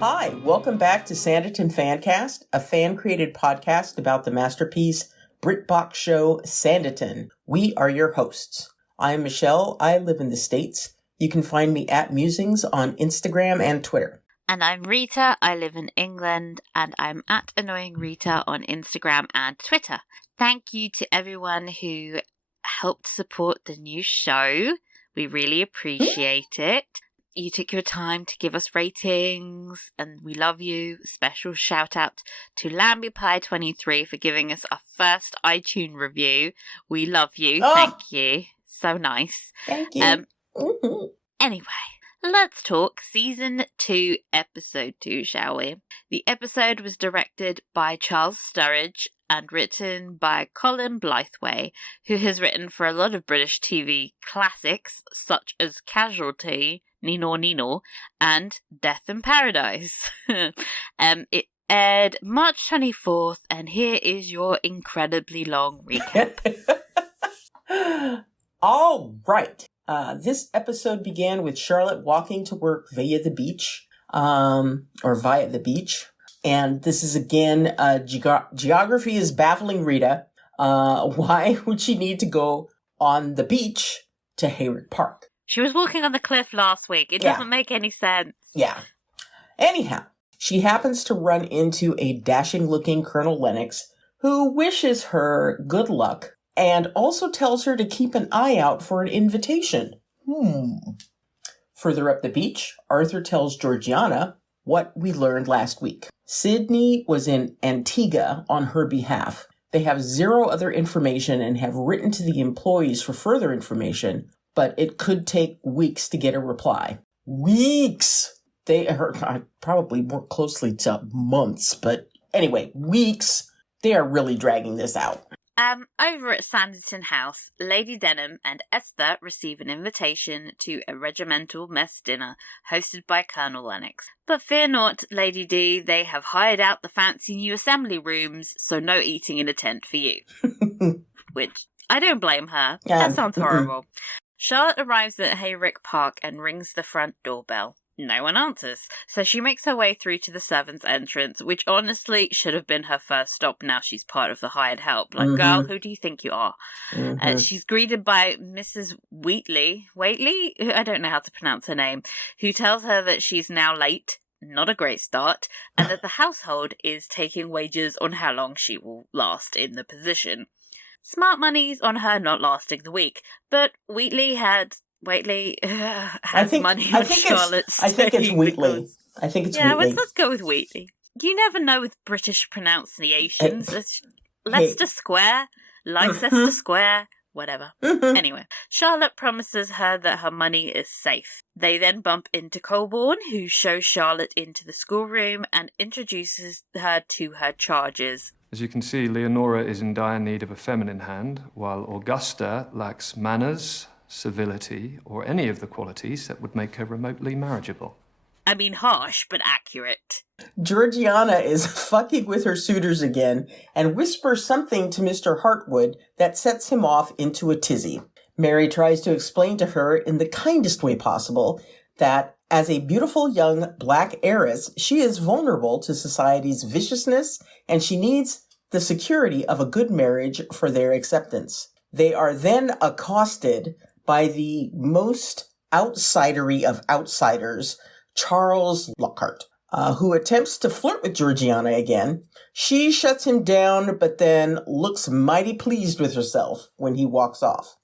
Hi, welcome back to Sanditon Fancast, a fan-created podcast about the masterpiece Britbox show Sanditon. We are your hosts. I am Michelle. I live in the States. You can find me at Musings on Instagram and Twitter. And I'm Rita. I live in England, and I'm at Annoying Rita on Instagram and Twitter. Thank you to everyone who helped support the new show. We really appreciate it. You took your time to give us ratings, and we love you. Special shout out to LambiePie23 for giving us our first iTunes review. We love you. Oh. Thank you. So nice. Thank you. Anyway, let's talk Season 2, Episode 2, shall we? The episode was directed by Charles Sturridge and written by Colin Blytheway, who has written for a lot of British TV classics such as Casualty, Nino Nino, and Death in Paradise. It aired March 24th, and here is your incredibly long recap. All right. This episode began with Charlotte walking to work via the beach. And this is again, geography is baffling Rita. Why would she need to go on the beach to Hayrick Park? She was walking on the cliff last week. It doesn't make any sense. Yeah. Anyhow, she happens to run into a dashing-looking Colonel Lennox who wishes her good luck and also tells her to keep an eye out for an invitation. Further up the beach, Arthur tells Georgiana what we learned last week. Sydney was in Antigua on her behalf. They have zero other information and have written to the employees for further information, but it could take weeks to get a reply. Weeks! They are probably more closely to months, but anyway, weeks. They are really dragging this out. Over at Sanditon House, Lady Denham and Esther receive an invitation to a regimental mess dinner hosted by Colonel Lennox. But fear not, Lady D, they have hired out the fancy new assembly rooms, so no eating in a tent for you. Which, I don't blame her. That sounds horrible. Charlotte arrives at Hayrick Park and rings the front doorbell. No one answers, so she makes her way through to the servants' entrance, which honestly should have been her first stop now she's part of the hired help. Like, girl, who do you think you are? She's greeted by Mrs. Wheatley, I don't know how to pronounce her name, who tells her that she's now late, not a great start, and that the household is taking wagers on how long she will last in the position. Smart money's on her not lasting the week, but Wheatley has money on Charlotte. I think it's Wheatley. Wheatley. Let's go with Wheatley. You never know with British pronunciations. Leicester Square, Leicester Square, whatever. Anyway, Charlotte promises her that her money is safe. They then bump into Colborne, who shows Charlotte into the schoolroom and introduces her to her charges. As you can see, Leonora is in dire need of a feminine hand, while Augusta lacks manners, civility, or any of the qualities that would make her remotely marriageable. I mean, harsh, but accurate. Georgiana is fucking with her suitors again and whispers something to Mr. Hartwood that sets him off into a tizzy. Mary tries to explain to her in the kindest way possible that as a beautiful young black heiress, she is vulnerable to society's viciousness and she needs the security of a good marriage for their acceptance. They are then accosted by the most outsidery of outsiders, Charles Lockhart, who attempts to flirt with Georgiana again. She shuts him down, but then looks mighty pleased with herself when he walks off.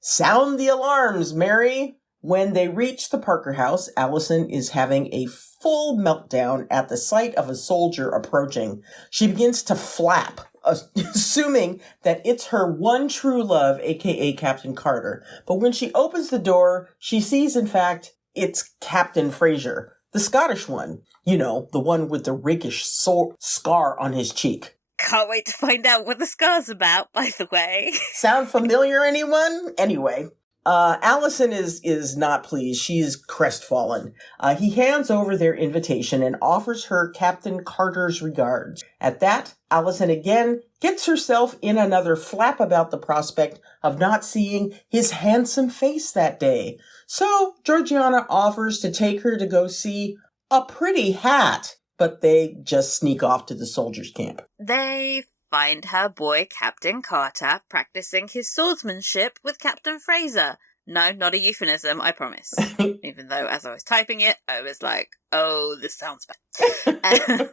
Sound the alarms, Mary! When they reach the Parker house, Allison is having a full meltdown at the sight of a soldier approaching. She begins to flap, assuming that it's her one true love, aka Captain Carter. But when she opens the door, she sees, in fact, it's Captain Fraser, the Scottish one. You know, the one with the rakish scar on his cheek. Can't wait to find out what the scar's about, by the way. Sound familiar, anyone? Anyway. Allison is not pleased. She's crestfallen. He hands over their invitation and offers her Captain Carter's regards. At that, Allison again gets herself in another flap about the prospect of not seeing his handsome face that day. So Georgiana offers to take her to go see a pretty hat, but they just sneak off to the soldiers' camp. They find her boy, Captain Carter, practicing his swordsmanship with Captain Fraser. No, not a euphemism, I promise. Even though, as I was typing it, I was like, oh, this sounds bad.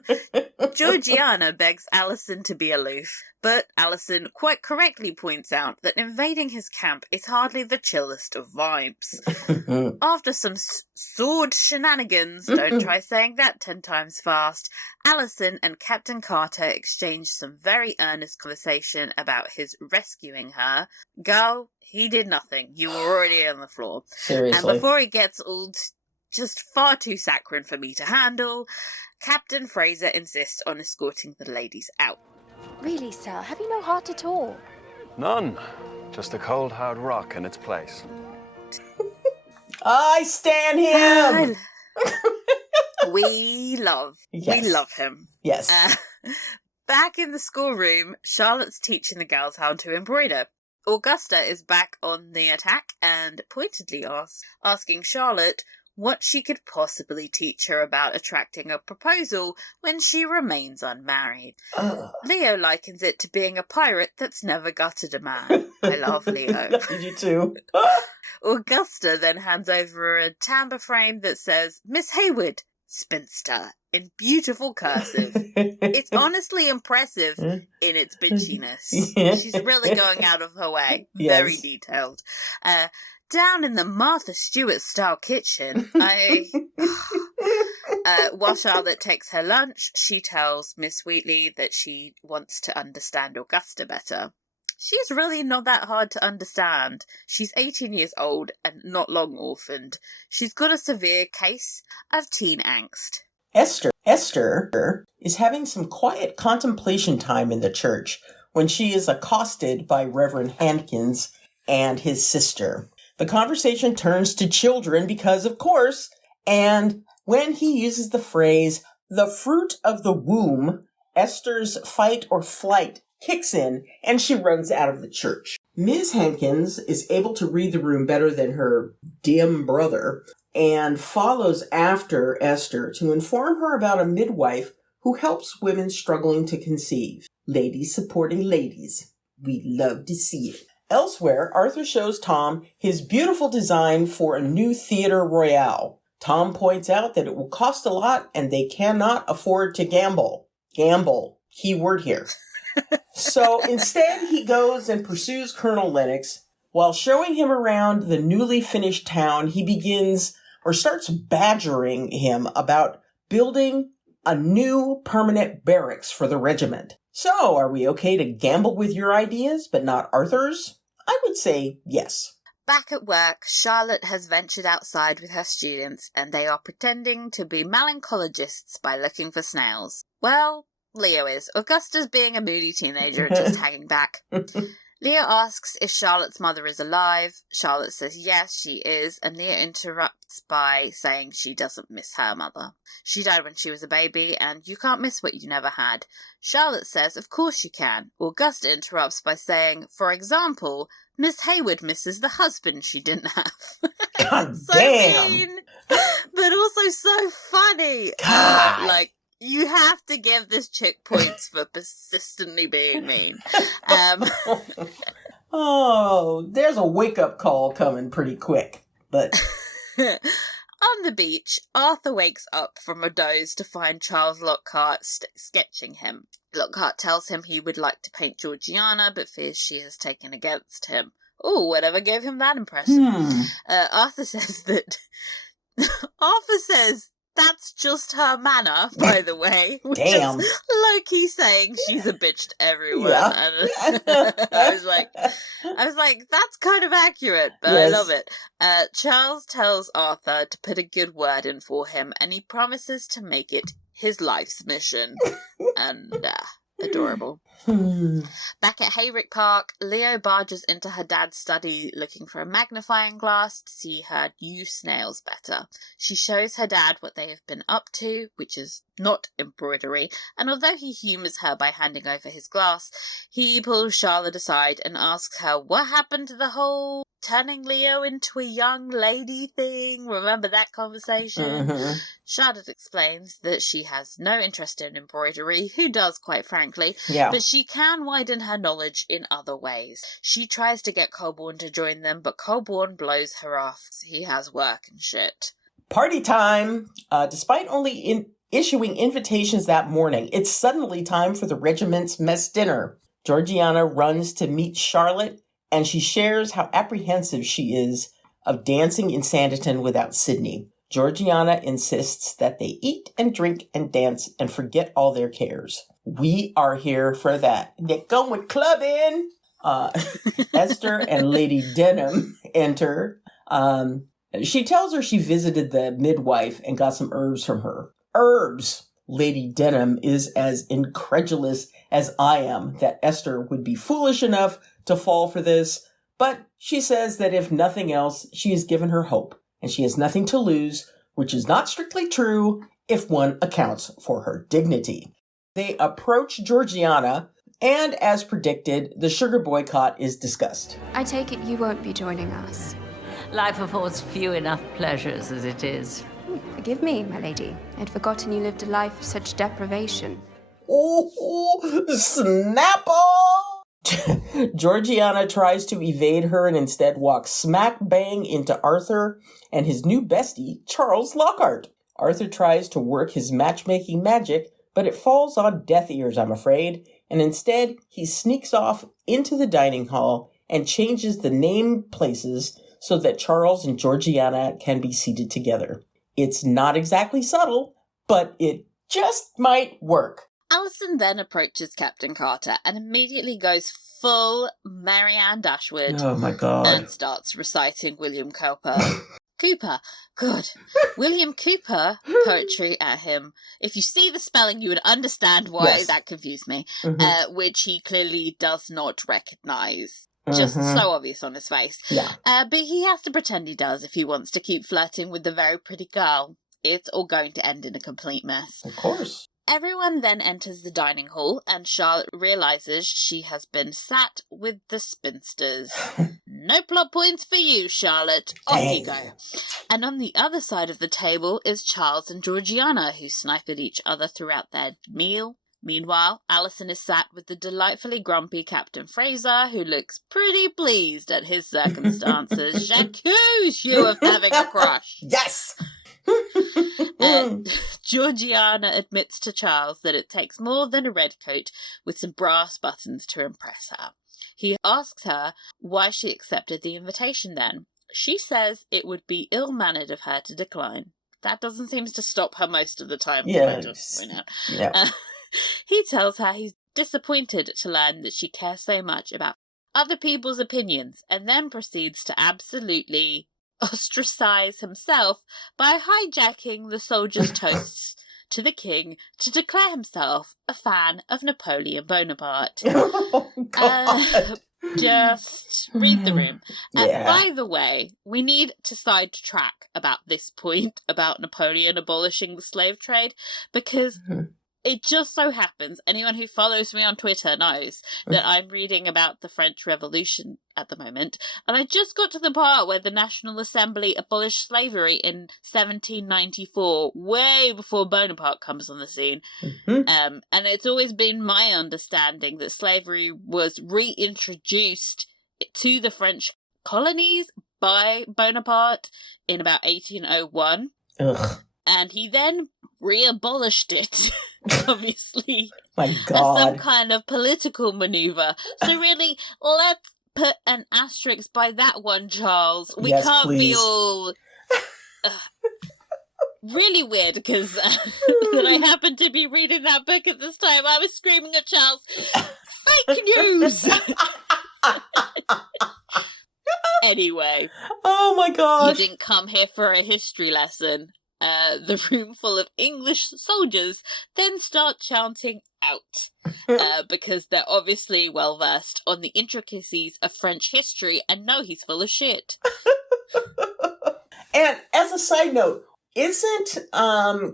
Georgiana begs Alison to be aloof, but Alison quite correctly points out that invading his camp is hardly the chillest of vibes. After some sword shenanigans, don't try saying that 10 times fast, Alison and Captain Carter exchange some very earnest conversation about his rescuing her. Girl, he did nothing. You were already on the floor. Seriously. And before he gets all just far too saccharine for me to handle, Captain Fraser insists on escorting the ladies out. Really, sir? Have you no heart at all? None. Just a cold, hard rock in its place. I stan him! We love him. Yes. Back in the schoolroom, Charlotte's teaching the girls how to embroider. Augusta is back on the attack and pointedly asking Charlotte what she could possibly teach her about attracting a proposal when she remains unmarried. Leo likens it to being a pirate that's never gutted a man. I love Leo. You too. Augusta then hands over a tambour frame that says, Miss Hayward, spinster, in beautiful cursive. It's honestly impressive in its bitchiness. She's really going out of her way. Yes. Very detailed. Down in the Martha Stewart-style kitchen, while Charlotte takes her lunch, she tells Miss Wheatley that she wants to understand Augusta better. She's really not that hard to understand. She's 18 years old and not long orphaned. She's got a severe case of teen angst. Esther is having some quiet contemplation time in the church when she is accosted by Reverend Hankins and his sister. The conversation turns to children because, of course, and when he uses the phrase, the fruit of the womb, Esther's fight or flight kicks in and she runs out of the church. Ms. Hankins is able to read the room better than her dim brother and follows after Esther to inform her about a midwife who helps women struggling to conceive. Ladies supporting ladies. We love to see it. Elsewhere, Arthur shows Tom his beautiful design for a new Theatre Royale. Tom points out that it will cost a lot and they cannot afford to gamble. Gamble. Key word here. So instead, he goes and pursues Colonel Lennox. While showing him around the newly finished town, he starts badgering him about building a new permanent barracks for the regiment. So, are we okay to gamble with your ideas, but not Arthur's? I would say yes. Back at work, Charlotte has ventured outside with her students, and they are pretending to be melanchologists by looking for snails. Well, Leo is. Augusta's being a moody teenager and just hanging back. Leo asks if Charlotte's mother is alive. Charlotte says yes, she is, and Leo interrupts by saying she doesn't miss her mother. She died when she was a baby, and you can't miss what you never had. Charlotte says of course you can. Augusta interrupts by saying, for example, Miss Hayward misses the husband she didn't have. God So damn! mean, but also so funny. God. You have to give this chick points for persistently being mean. Oh, there's a wake-up call coming pretty quick. But On the beach, Arthur wakes up from a doze to find Charles Lockhart sketching him. Lockhart tells him he would like to paint Georgiana, but fears she has taken against him. Oh, whatever gave him that impression? Arthur says that's just her manner, by the way. Which Damn. is low-key saying she's a bitch to everyone. Yeah. And I was like, that's kind of accurate, but Yes. I love it. Charles tells Arthur to put a good word in for him, and he promises to make it his life's mission. And adorable. Back at Hayrick Park, Leo barges into her dad's study looking for a magnifying glass to see her new snails better. She shows her dad what they have been up to, which is not embroidery, and although he humours her by handing over his glass, he pulls Charlotte aside and asks her what happened to the whole turning Leo into a young lady thing? Remember that conversation? Mm-hmm. Charlotte explains that she has no interest in embroidery, who does, quite frankly, Yeah. but she can widen her knowledge in other ways. She tries to get Colborne to join them, but Colborne blows her off. He has work and shit. Party time! Despite only issuing invitations that morning, it's suddenly time for the regiment's mess dinner. Georgiana runs to meet Charlotte, and she shares how apprehensive she is of dancing in Sanditon without Sidney. Georgiana insists that they eat and drink and dance and forget all their cares. We are here for that. They're going clubbing! Esther and Lady Denham enter. She tells her she visited the midwife and got some herbs from her. Herbs! Lady Denham is as incredulous as I am that Esther would be foolish enough to fall for this, but she says that if nothing else, she has given her hope, and she has nothing to lose, which is not strictly true if one accounts for her dignity. They approach Georgiana, and as predicted, the sugar boycott is discussed. I take it you won't be joining us. Life affords few enough pleasures as it is. Forgive me, my lady. I'd forgotten you lived a life of such deprivation. Oh, Snapple! Georgiana tries to evade her and instead walks smack bang into Arthur and his new bestie, Charles Lockhart. Arthur tries to work his matchmaking magic, but it falls on deaf ears, I'm afraid, and instead he sneaks off into the dining hall and changes the named places so that Charles and Georgiana can be seated together. It's not exactly subtle, but it just might work. Alison then approaches Captain Carter and immediately goes full Marianne Dashwood. Oh my God. And starts reciting William Cowper. William Cooper poetry at him. If you see the spelling, you would understand why that confused me, which he clearly does not recognise. Just so obvious on his face. Yeah. But he has to pretend he does if he wants to keep flirting with the very pretty girl. It's all going to end in a complete mess. Of course. Everyone then enters the dining hall, and Charlotte realises she has been sat with the spinsters. No plot points for you, Charlotte. Off you go. And on the other side of the table is Charles and Georgiana, who snipe at each other throughout their meal. Meanwhile, Alison is sat with the delightfully grumpy Captain Fraser, who looks pretty pleased at his circumstances. J'accuse you of having a crush. Yes! Georgiana admits to Charles that it takes more than a red coat with some brass buttons to impress her. He asks her why she accepted the invitation then. She says it would be ill-mannered of her to decline. That doesn't seem to stop her most of the time. Yeah. He tells her he's disappointed to learn that she cares so much about other people's opinions, and then proceeds to absolutely ostracize himself by hijacking the soldiers' toasts to the king to declare himself a fan of Napoleon Bonaparte. Oh, God. Just read the room. Yeah. By the way, we need to sidetrack about this point about Napoleon abolishing the slave trade, because it just so happens, anyone who follows me on Twitter knows that I'm reading about the French Revolution at the moment, and I just got to the part where the National Assembly abolished slavery in 1794, way before Bonaparte comes on the scene. And it's always been my understanding that slavery was reintroduced to the French colonies by Bonaparte in about 1801. Ugh. And he then re-abolished it, obviously, My as God. some kind of political maneuver. So really, let's put an asterisk by that one, Charles. We Yes, can't be please. all... really weird, because that I happened to be reading that book at this time. I was screaming at Charles, fake news! Anyway. Oh my gosh. You didn't come here for a history lesson. The room full of English soldiers then start chanting out because they're obviously well versed on the intricacies of French history and know he's full of shit. And as a side note, isn't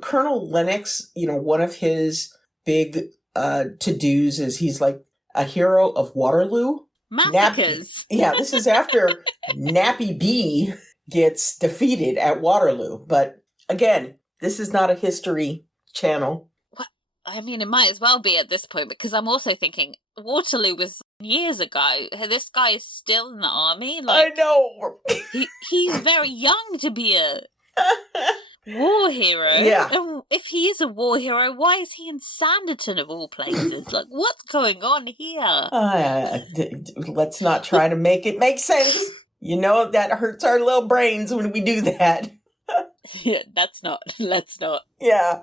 Colonel Lennox, one of his big to-dos is he's like a hero of Waterloo? Massacres. This is after Nappy B gets defeated at Waterloo. But again, this is not a history channel. What? I mean, it might as well be at this point, because I'm also thinking Waterloo was years ago. This guy is still in the army. Like, I know. He's very young to be a war hero. Yeah. And if he is a war hero, why is he in Sanditon of all places? Like, what's going on here? Let's not try to make it make sense. You know, that hurts our little brains when we do that. Yeah, let's not. Yeah.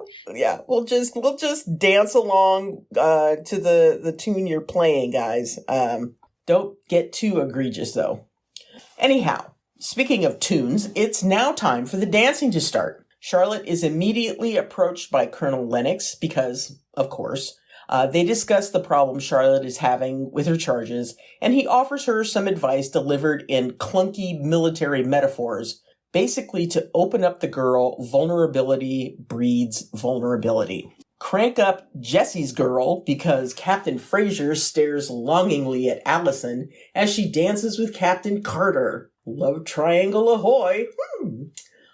We'll just dance along to the tune you're playing, guys. Don't get too egregious, though. Anyhow, speaking of tunes, it's now time for the dancing to start. Charlotte is immediately approached by Colonel Lennox because, of course, they discuss the problem Charlotte is having with her charges, and he offers her some advice delivered in clunky military metaphors, basically to open up the girl. Vulnerability breeds vulnerability. Crank up Jessie's girl because Captain Fraser stares longingly at Allison as she dances with Captain Carter. Love triangle ahoy.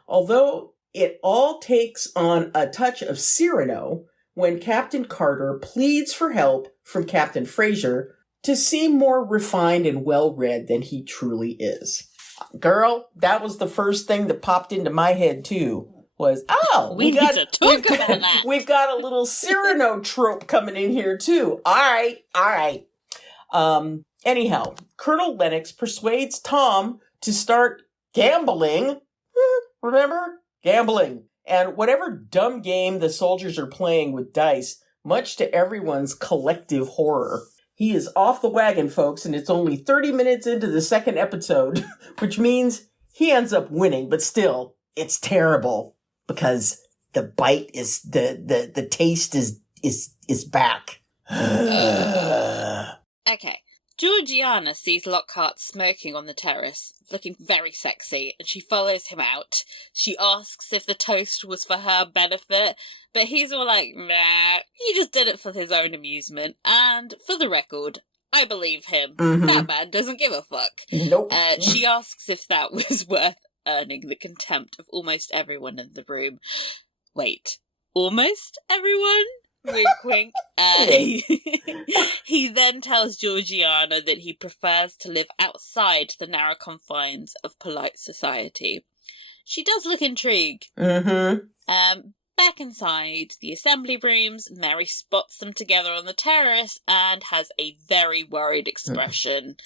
Although it all takes on a touch of Cyrano when Captain Carter pleads for help from Captain Fraser to seem more refined and well-read than he truly is. Girl, that was the first thing that popped into my head, too, was, we need to talk about that. We've got a little Cyrano trope coming in here, too. All right. Anyhow, Colonel Lennox persuades Tom to start gambling. Remember? Gambling. And whatever dumb game the soldiers are playing with dice, much to everyone's collective horror. He is off the wagon, folks, and it's only 30 minutes into the second episode, which means he ends up winning, but still, it's terrible because the bite is, the taste is back. Okay. Georgiana sees Lockhart smoking on the terrace, looking very sexy, and she follows him out. She asks if the toast was for her benefit, but he's all like, nah, he just did it for his own amusement. And for the record, I believe him. Mm-hmm. That man doesn't give a fuck. Nope. She asks if that was worth earning the contempt of almost everyone in the room. Wait, almost everyone? Wink, wink. He then tells Georgiana that he prefers to live outside the narrow confines of polite society. She does look intrigued. Mm-hmm. Back inside the assembly rooms, Mary spots them together on the terrace and has a very worried expression.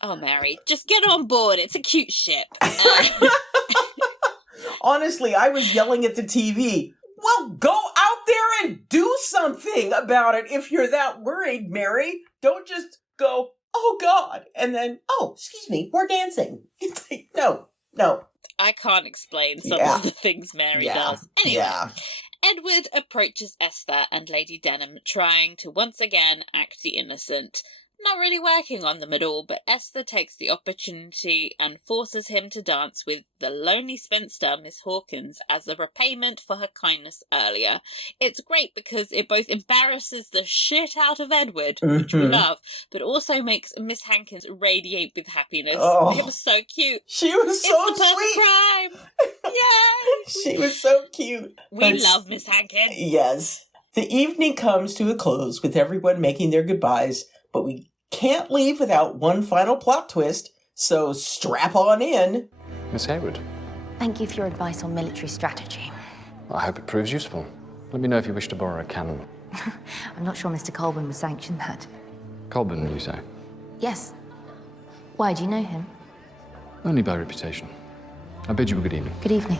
Oh, Mary, just get on board. It's a cute ship. Honestly, I was yelling at the TV. Well, go out there and do something about it if you're that worried, Mary. Don't just go, oh, God, and then, oh, excuse me, we're dancing. It's like, no. I can't explain some of the things Mary does. Anyway, Edward approaches Esther and Lady Denham, trying to once again act the innocent. Not really working on them at all, but Esther takes the opportunity and forces him to dance with the lonely spinster Miss Hawkins as a repayment for her kindness earlier. It's great because it both embarrasses the shit out of Edward, which we love, but also makes Miss Hankins radiate with happiness. Oh, it was so cute. She was so it's the sweet. Crime. Yeah. She was so cute. We love Miss Hankins. Yes. The evening comes to a close with everyone making their goodbyes, but we can't leave without one final plot twist, so strap on in. Miss Hayward. Thank you for your advice on military strategy. Well, I hope it proves useful. Let me know if you wish to borrow a cannon. I'm not sure Mr. Colburn would sanction that. Colburn, you say? Yes. Why, do you know him? Only by reputation. I bid you a good evening. Good evening.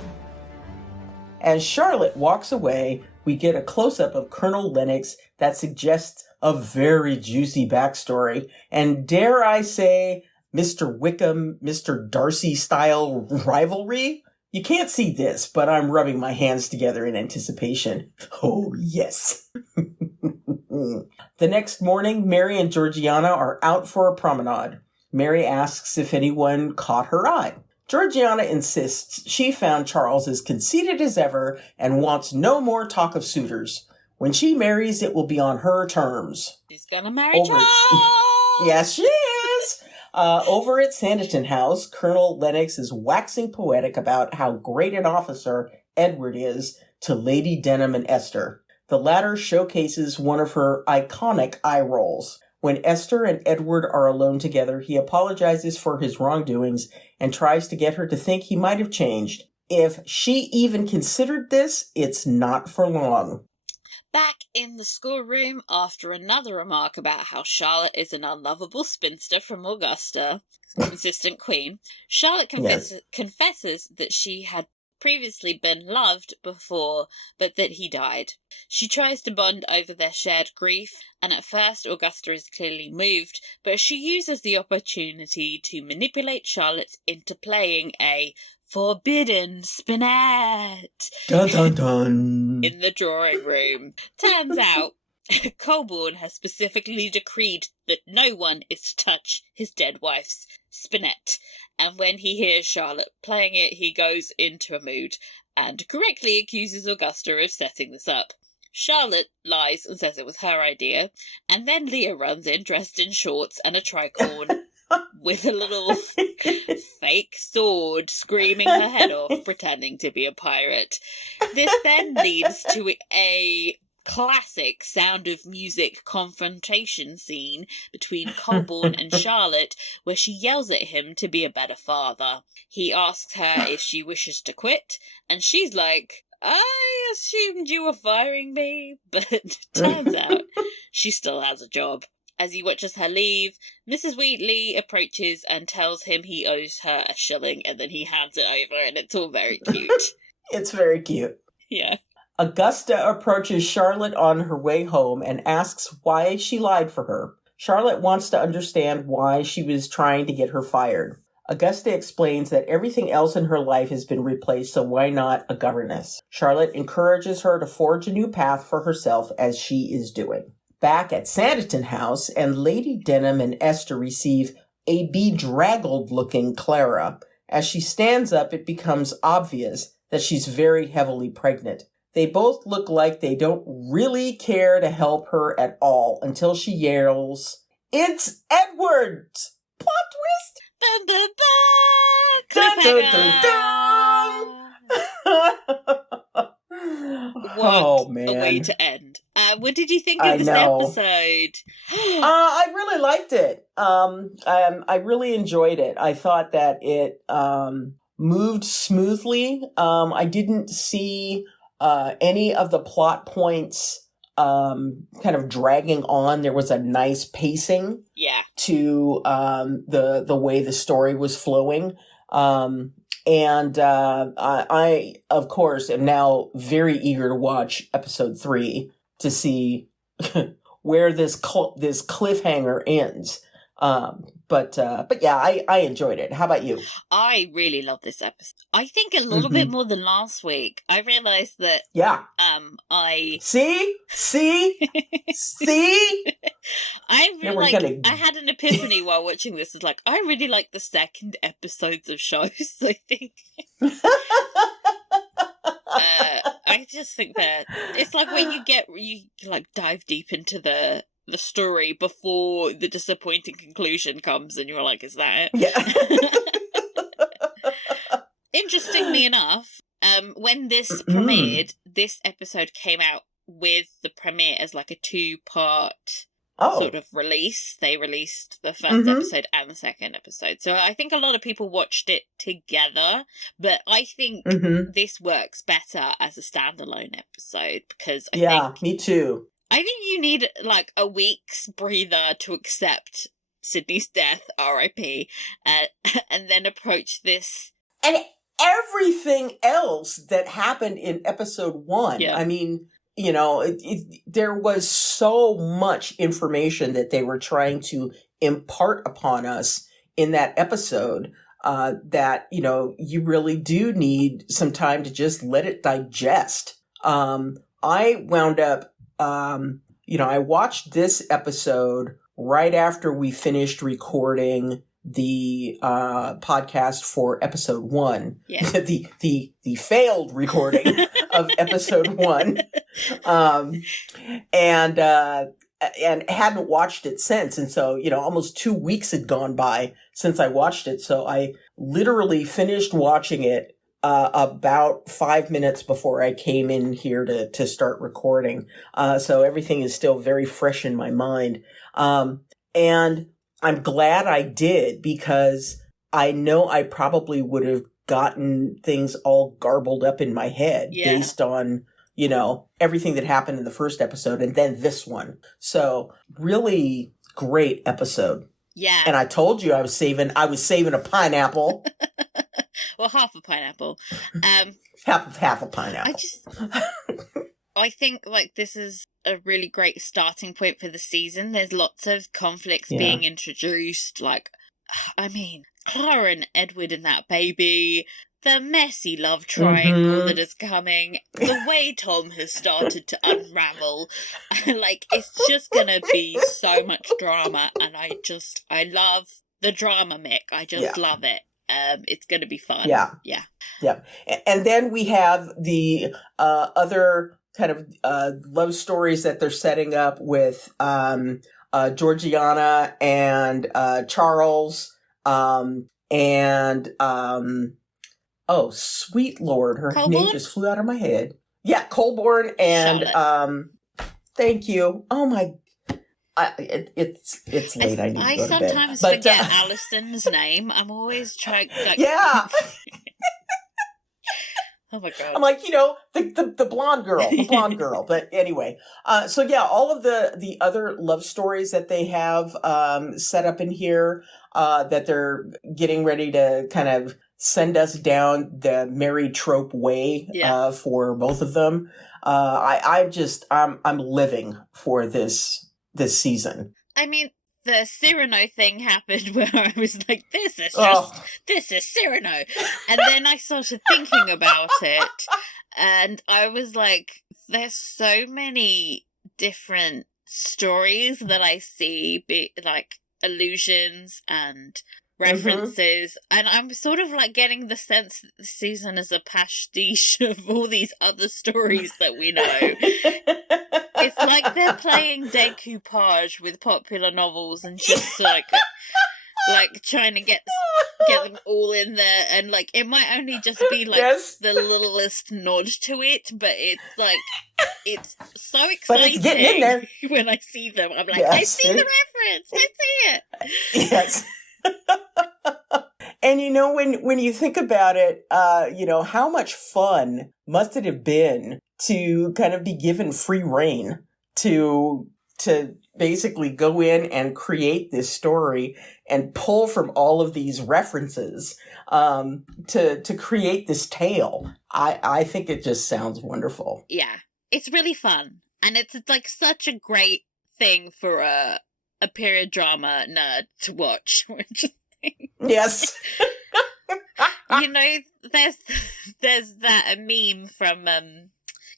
As Charlotte walks away, we get a close-up of Colonel Lennox that suggests a very juicy backstory, and dare I say, Mr. Wickham, Mr. Darcy style rivalry? You can't see this, but I'm rubbing my hands together in anticipation. Oh, yes. The next morning, Mary and Georgiana are out for a promenade. Mary asks if anyone caught her eye. Georgiana insists she found Charles as conceited as ever and wants no more talk of suitors. When she marries, it will be on her terms. She's gonna marry Charles! Yes, she is! Over at Sanditon House, Colonel Lennox is waxing poetic about how great an officer Edward is to Lady Denham and Esther. The latter showcases one of her iconic eye rolls. When Esther and Edward are alone together, he apologizes for his wrongdoings and tries to get her to think he might have changed. If she even considered this, it's not for long. Back in the schoolroom, after another remark about how Charlotte is an unlovable spinster from Augusta, consistent queen, Charlotte confesses that she had previously been loved before, but that he died. She tries to bond over their shared grief, and at first Augusta is clearly moved, but she uses the opportunity to manipulate Charlotte into playing a forbidden spinet Dun dun dun. in the drawing room. Turns out, Colborne has specifically decreed that no one is to touch his dead wife's spinet, and when he hears Charlotte playing it, he goes into a mood and correctly accuses Augusta of setting this up. Charlotte lies and says it was her idea, and then Leah runs in dressed in shorts and a tricorn with a little fake sword, screaming her head off, pretending to be a pirate. This then leads to a classic Sound of Music confrontation scene between Colborne and Charlotte, where she yells at him to be a better father. He asks her if she wishes to quit, and she's like, I assumed you were firing me, but turns out she still has a job. As he watches her leave, Mrs. Wheatley approaches and tells him he owes her a shilling, and then he hands it over, and it's all very cute. It's very cute. Yeah. Augusta approaches Charlotte on her way home and asks why she lied for her. Charlotte wants to understand why she was trying to get her fired. Augusta explains that everything else in her life has been replaced, so why not a governess? Charlotte encourages her to forge a new path for herself, as she is doing. Back at Sanditon House, and Lady Denham and Esther receive a bedraggled-looking Clara. As she stands up, it becomes obvious that she's very heavily pregnant. They both look like they don't really care to help her at all until she yells, "It's Edward!" Plot twist! Dun, dun, dun! Oh, man. A way to end. What did you think of this episode? I really liked it. I really enjoyed it. I thought that it moved smoothly. I didn't see any of the plot points kind of dragging on. There was a nice pacing to the way the story was flowing. And I, of course, am now very eager to watch episode 3 to see where this cliffhanger ends. But yeah, I enjoyed it. How about you? I really love this episode. I think a little bit more than last week. I realized that. Yeah. I see. I had an epiphany while watching this. It's like I really like the second episodes of shows. I think. I just think that it's like when you like dive deep into the story before the disappointing conclusion comes, and you're like, is that it? Yeah. Interestingly enough, when this premiered, this episode came out with the premiere as like a 2-part sort of release. They released the first episode and the second episode. So I think a lot of people watched it together, but I think this works better as a standalone episode because I think... me too. I think you need like a week's breather to accept Sydney's death, R.I.P., and then approach this. And everything else that happened in episode 1. Yeah. I mean, you know, there was so much information that they were trying to impart upon us in that episode that, you know, you really do need some time to just let it digest. I wound up, I watched this episode right after we finished recording the podcast for episode 1, the failed recording of episode 1, and and hadn't watched it since. And so, almost 2 weeks had gone by since I watched it. So I literally finished watching it about 5 minutes before I came in here to start recording. So everything is still very fresh in my mind. And I'm glad I did, because I know I probably would have gotten things all garbled up in my head based on, everything that happened in the first episode and then this one. So really great episode. Yeah. And I told you I was saving a pineapple. Well, half a pineapple. Half a pineapple. I think this is a really great starting point for the season. There's lots of conflicts being introduced. Clara and Edward and that baby, the messy love triangle that is coming, the way Tom has started to unravel. It's just gonna be so much drama, and I love the drama, Mick. I just love it. It's gonna be fun. Yeah. And then we have the other kind of love stories that they're setting up with Georgiana and Charles, oh, sweet Lord, her name just flew out of my head. Yeah, Colborne and thank you. Oh my, it's late. I need to go to bed. I sometimes forget Alison's name. I'm always trying. Yeah. Oh my God. I'm like, the blonde girl, But anyway, so yeah, all of the other love stories that they have set up in here, that they're getting ready to kind of send us down the Mary trope way for both of them. I'm living for this season. I mean, the Cyrano thing happened where I was like, this is Cyrano. And then I started thinking about it, and I was like, there's so many different stories that I see, allusions and references, and I'm sort of getting the sense that the season is a pastiche of all these other stories that we know. It's like they're playing decoupage with popular novels and just trying to get them all in there, and it might only just be the littlest nod to it, but it's so exciting. But it's getting in there. When I see them. I'm like, I see the reference. I see it. Yes. And when you think about it, how much fun must it have been to kind of be given free rein to basically go in and create this story and pull from all of these references to create this tale. I think it just sounds wonderful. Yeah, it's really fun, and it's such a great thing for a period drama nerd to watch. Yes. There's that meme from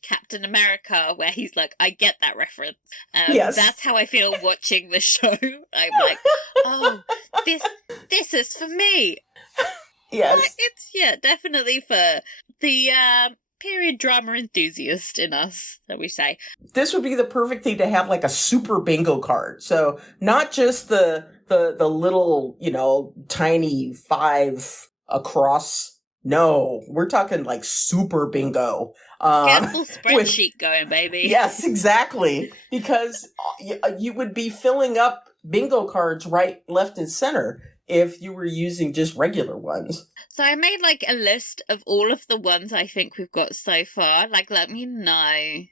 Captain America where he's like, I get that reference. Yes. That's how I feel watching the show. I'm like, oh, this is for me. Yes. It's definitely for the period drama enthusiast in us, that we say. This would be the perfect thing to have a super bingo card. So not just the little, tiny 5 across. No, we're talking super bingo. Get a full spreadsheet going, baby. Yes, exactly. Because you would be filling up bingo cards right, left, and center if you were using just regular ones. So I made a list of all of the ones I think we've got so far. Let me know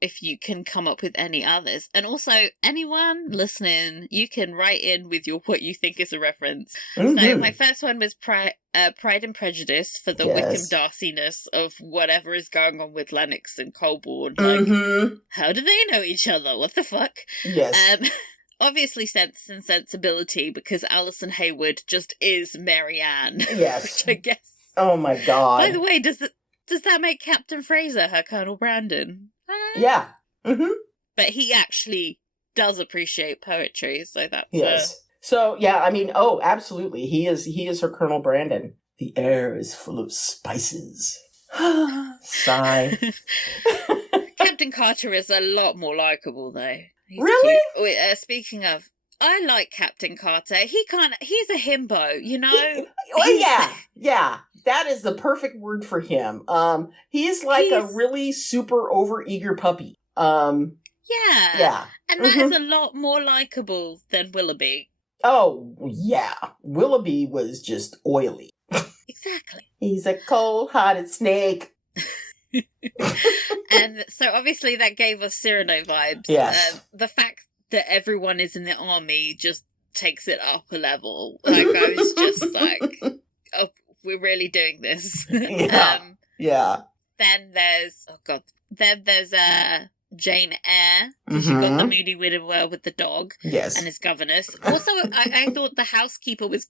if you can come up with any others. And also, anyone listening, you can write in with what you think is a reference. Mm-hmm. So my first one was Pride and Prejudice, for the Wickham Darcy-ness of whatever is going on with Lennox and Colborne. How do they know each other? What the fuck? Yes. Obviously Sense and Sensibility, because Alison Hayward just is Mary Ann. Yes. Which I guess. Oh my God. By the way, does that make Captain Fraser her Colonel Brandon? Yeah. Mm-hmm. But he actually does appreciate poetry, so that's... Yes. So, yeah, absolutely. He is her Colonel Brandon. The air is full of spices. Sigh. Captain Carter is a lot more likeable, though. He's Really? cute. Wait, speaking of, I like Captain Carter. He's a himbo, you know? Well, yeah. That is the perfect word for him. He is like a really super overeager puppy. Yeah. And that is Mhm. a lot more likable than Willoughby. Oh, yeah. Willoughby was just oily. Exactly. He's a cold-hearted snake. And so obviously that gave us Cyrano vibes. Yes. The fact that everyone is in the army just takes it up a level. Like, I was just like, oh, we're really doing this. Yeah. Yeah. Then there's, Jane Eyre, because you got the moody widower with the dog. Yes. And his governess. Also, I thought the housekeeper was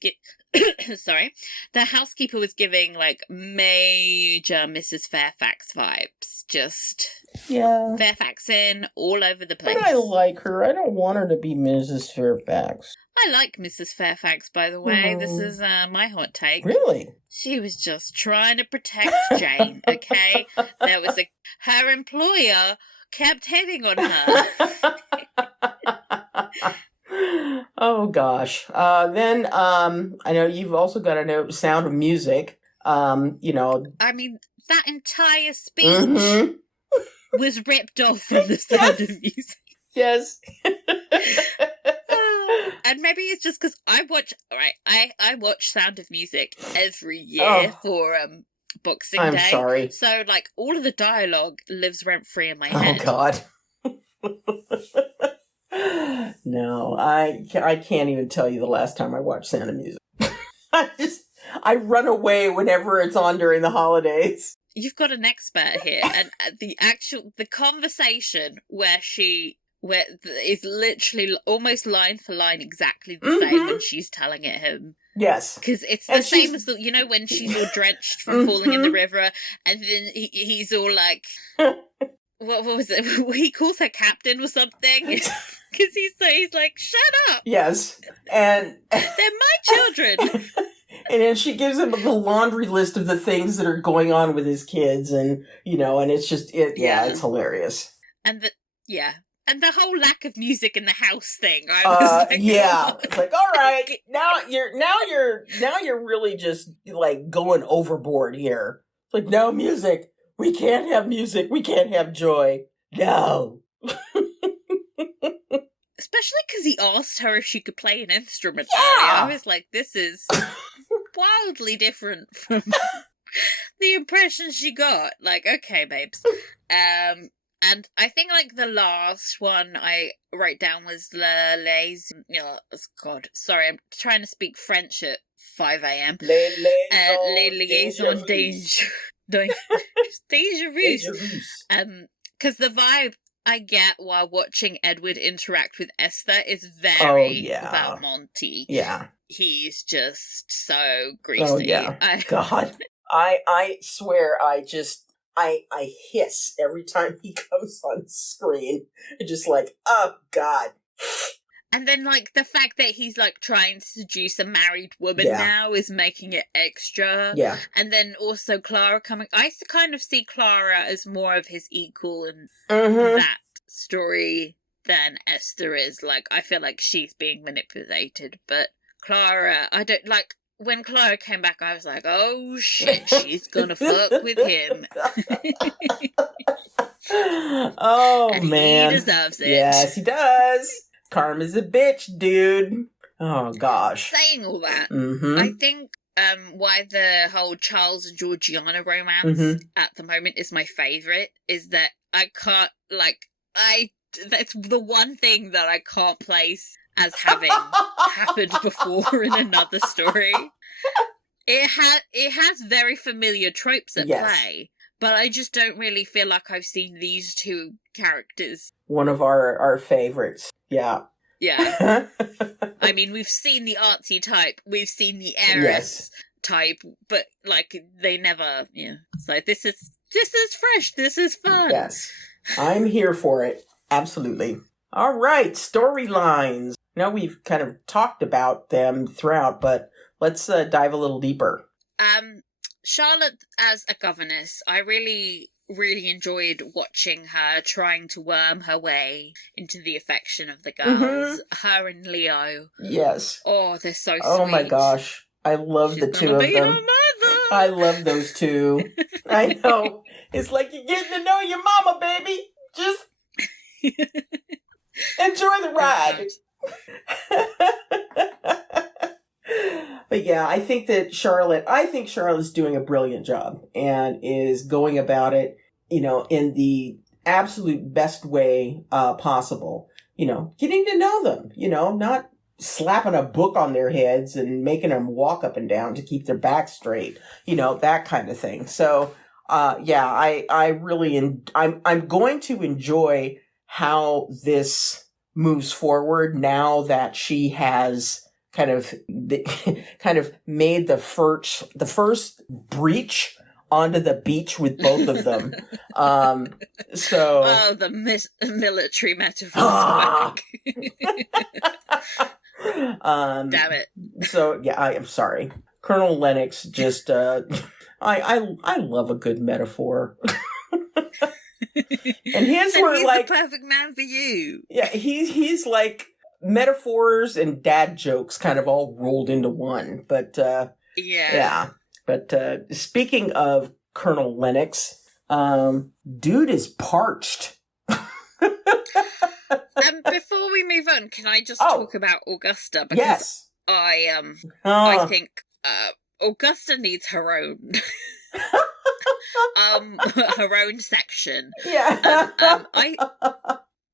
the housekeeper was giving like major Mrs. Fairfax vibes. Just Fairfaxing all over the place. But I like her. I don't want her to be Mrs. Fairfax. I like Mrs. Fairfax, by the way. This is my hot take. Really? She was just trying to protect Jane, okay? Her employer kept hitting on her. Oh gosh. Then I know you've also got to know Sound of Music. I mean, that entire speech was ripped off from the Sound of Music. Yes. And maybe it's just because I watch Sound of Music every year for Boxing Day. I'm sorry. So like all of the dialogue lives rent free in my head. Oh God. No, I can't even tell you the last time I watched Sound of Music. I run away whenever it's on during the holidays. You've got an expert here, and the conversation where is literally almost line for line exactly the same when she's telling it him. Yes. Because it's the same as when she's all drenched from falling in the river, and then he's all like, what was it? He calls her captain or something. Because he's like, shut up. Yes. And they're my children. And then she gives him the laundry list of the things that are going on with his kids, and and it's just it's hilarious. And and the whole lack of music in the house thing. I was like, it's like, all right, now you're really just like going overboard here. It's like, no music. We can't have music. We can't have joy. No. Especially because he asked her if she could play an instrument. Yeah. I was like, this is wildly different from the impression she got. Like, okay, babes. And I think like the last one I wrote down was God, sorry, I'm trying to speak French at 5 a.m. Les liaisons dangereuses. Because the vibe I get while watching Edward interact with Esther is very Valmonty. Yeah. He's just so greasy. Oh, yeah. God. I swear I hiss every time he comes on screen. Just like, oh, God. And then, like, the fact that he's, like, trying to seduce a married woman now is making it extra. Yeah. And then also Clara coming... I kind of see Clara as more of his equal in that story than Esther is. Like, I feel like she's being manipulated. But Clara, I don't... Like, when Clara came back, I was like, oh, shit, she's gonna fuck with him. Oh, and man. he deserves it. Yes, he does. Karma's a bitch, dude. Oh, gosh. Saying all that, I think why the whole Charles and Georgiana romance at the moment is my favourite is that I can't, that's the one thing that I can't place as having happened before in another story. It has very familiar tropes at play, but I just don't really feel like I've seen these two characters. One of our favorites. Yeah. Yeah. I mean, we've seen the artsy type, we've seen the heiress type, but like they never, it's like this is fresh, this is fun. Yes. I'm here for it. Absolutely. All right, storylines. Now we've kind of talked about them throughout, but let's dive a little deeper. Charlotte as a governess, I really really enjoyed watching her trying to worm her way into the affection of the girls. Her and Leo. Yes. Oh, they're so sweet. Oh my gosh. I love the two of them. I love those two. I know. It's like you're getting to know your mama, baby. Just enjoy the ride. But yeah, I think Charlotte's doing a brilliant job and is going about it, in the absolute best way possible. Getting to know them, not slapping a book on their heads and making them walk up and down to keep their back straight, that kind of thing. So, I really, I'm going to enjoy how this moves forward now that she has kind of made the first breach onto the beach with both of them. The military metaphor. Damn it. So yeah, I am sorry. Colonel Lennox just, I love a good metaphor. And his and were he's like the perfect man for you. Yeah, he's like metaphors and dad jokes kind of all rolled into one. But yeah. But speaking of Colonel Lennox, dude is parched. Before we move on, can I just talk about Augusta? Because yes. I think Augusta needs her own her own section. Yeah.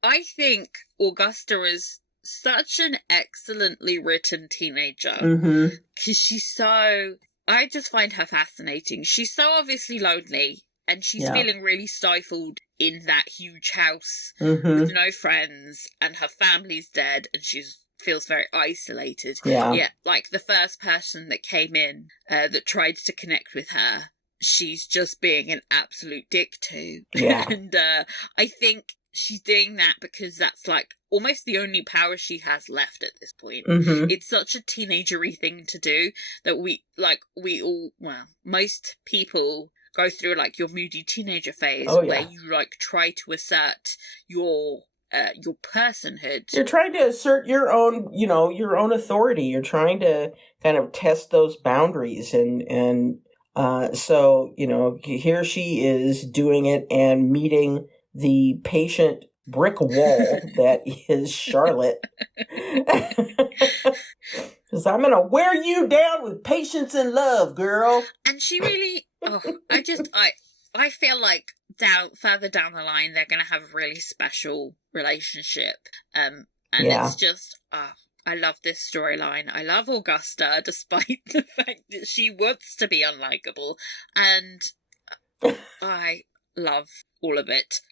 I think Augusta is such an excellently written teenager because she's so. I just find her fascinating. She's so obviously lonely, and she's feeling really stifled in that huge house with no friends, and her family's dead, and she feels very isolated. Yeah, like the first person that came in that tried to connect with her, she's just being an absolute dick to. Yeah. And I think she's doing that because that's like almost the only power she has left at this point. It's such a teenager-y thing to do that most people go through like your moody teenager phase where you like try to assert your personhood. You're trying to assert your own, your own authority. You're trying to kind of test those boundaries and so, here she is doing it and meeting the patient brick wall that is Charlotte. Because I'm going to wear you down with patience and love, girl. And she really, I feel like further down the line, they're going to have a really special relationship. It's just, I love this storyline. I love Augusta, despite the fact that she wants to be unlikable. And I love all of it.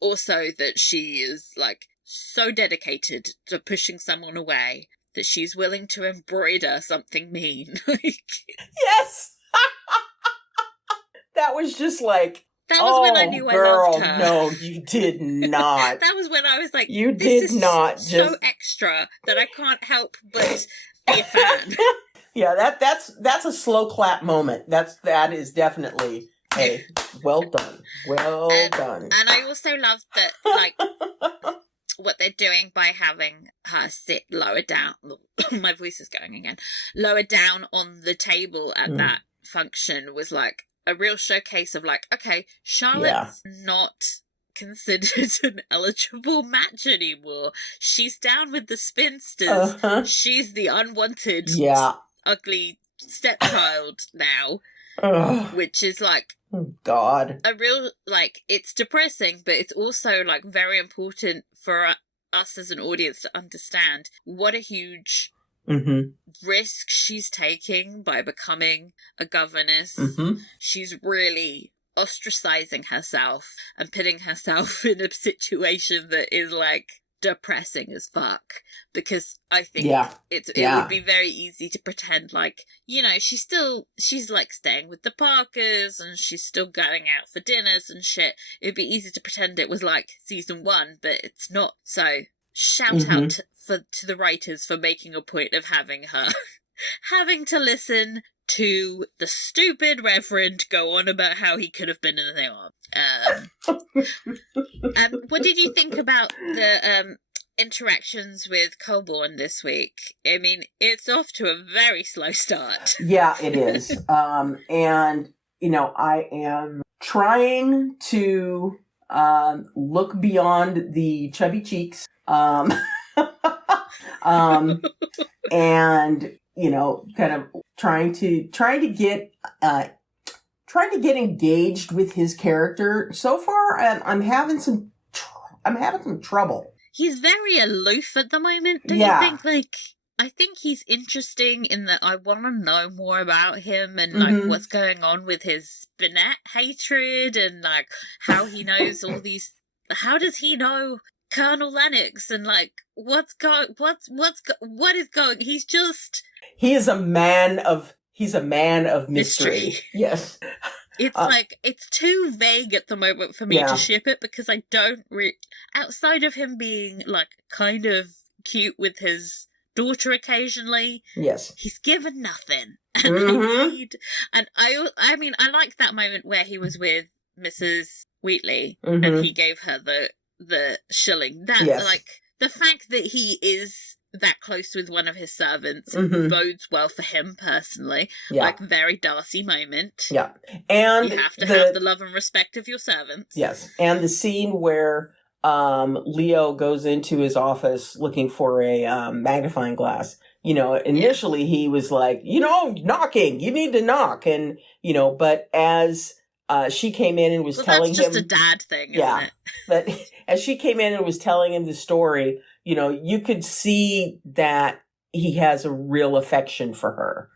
Also that she is like so dedicated to pushing someone away that she's willing to embroider something mean. Yes! That was just like, that was when I knew girl, I loved her. No, you did not. That was when I was like, you this did not is so extra that I can't help but be a fan. Yeah, that's a slow clap moment. That is definitely, hey, well done. Well done. And I also love that, like, what they're doing by having her sit lower down. My voice is going again. Lower down on the table at that function was like a real showcase of like, okay, Charlotte's not considered an eligible match anymore. She's down with the spinsters. She's the unwanted, ugly stepchild now. Which is like, God, a real, like, it's depressing, but it's also like very important for us as an audience to understand what a huge risk she's taking by becoming a governess. She's really ostracizing herself and putting herself in a situation that is like depressing as fuck, because I think it would be very easy to pretend like, she's like staying with the Parkers and she's still going out for dinners and shit. It'd be easy to pretend it was like season 1, but it's not. So shout out to the writers for making a point of having her having to listen to the stupid Reverend go on about how he could have been in the army. What did you think about the interactions with Colborne this week? I mean, it's off to a very slow start. Yeah, it is. And, I am trying to look beyond the chubby cheeks. And, kind of trying to get engaged with his character. So far, I'm having some trouble. He's very aloof at the moment, don't you think? I think he's interesting in that I want to know more about him and, what's going on with his Bennett hatred and, how he knows all these... How does he know Colonel Lennox and, what is going... He is a man of mystery. Yes. It's it's too vague at the moment for me to ship it because I don't outside of him being kind of cute with his daughter occasionally. Yes. He's given nothing. And I mean I like that moment where he was with Mrs. Wheatley and he gave her the shilling. That the fact that he is that close with one of his servants bodes well for him personally. Very Darcy moment. Yeah. And you have to have the love and respect of your servants. Yes. And the scene where Leo goes into his office looking for a magnifying glass. Initially he was like, knocking, you need to knock. And, but as she came in and was telling him... That's just a dad thing, isn't it? But as she came in and was telling him the story, you could see that he has a real affection for her.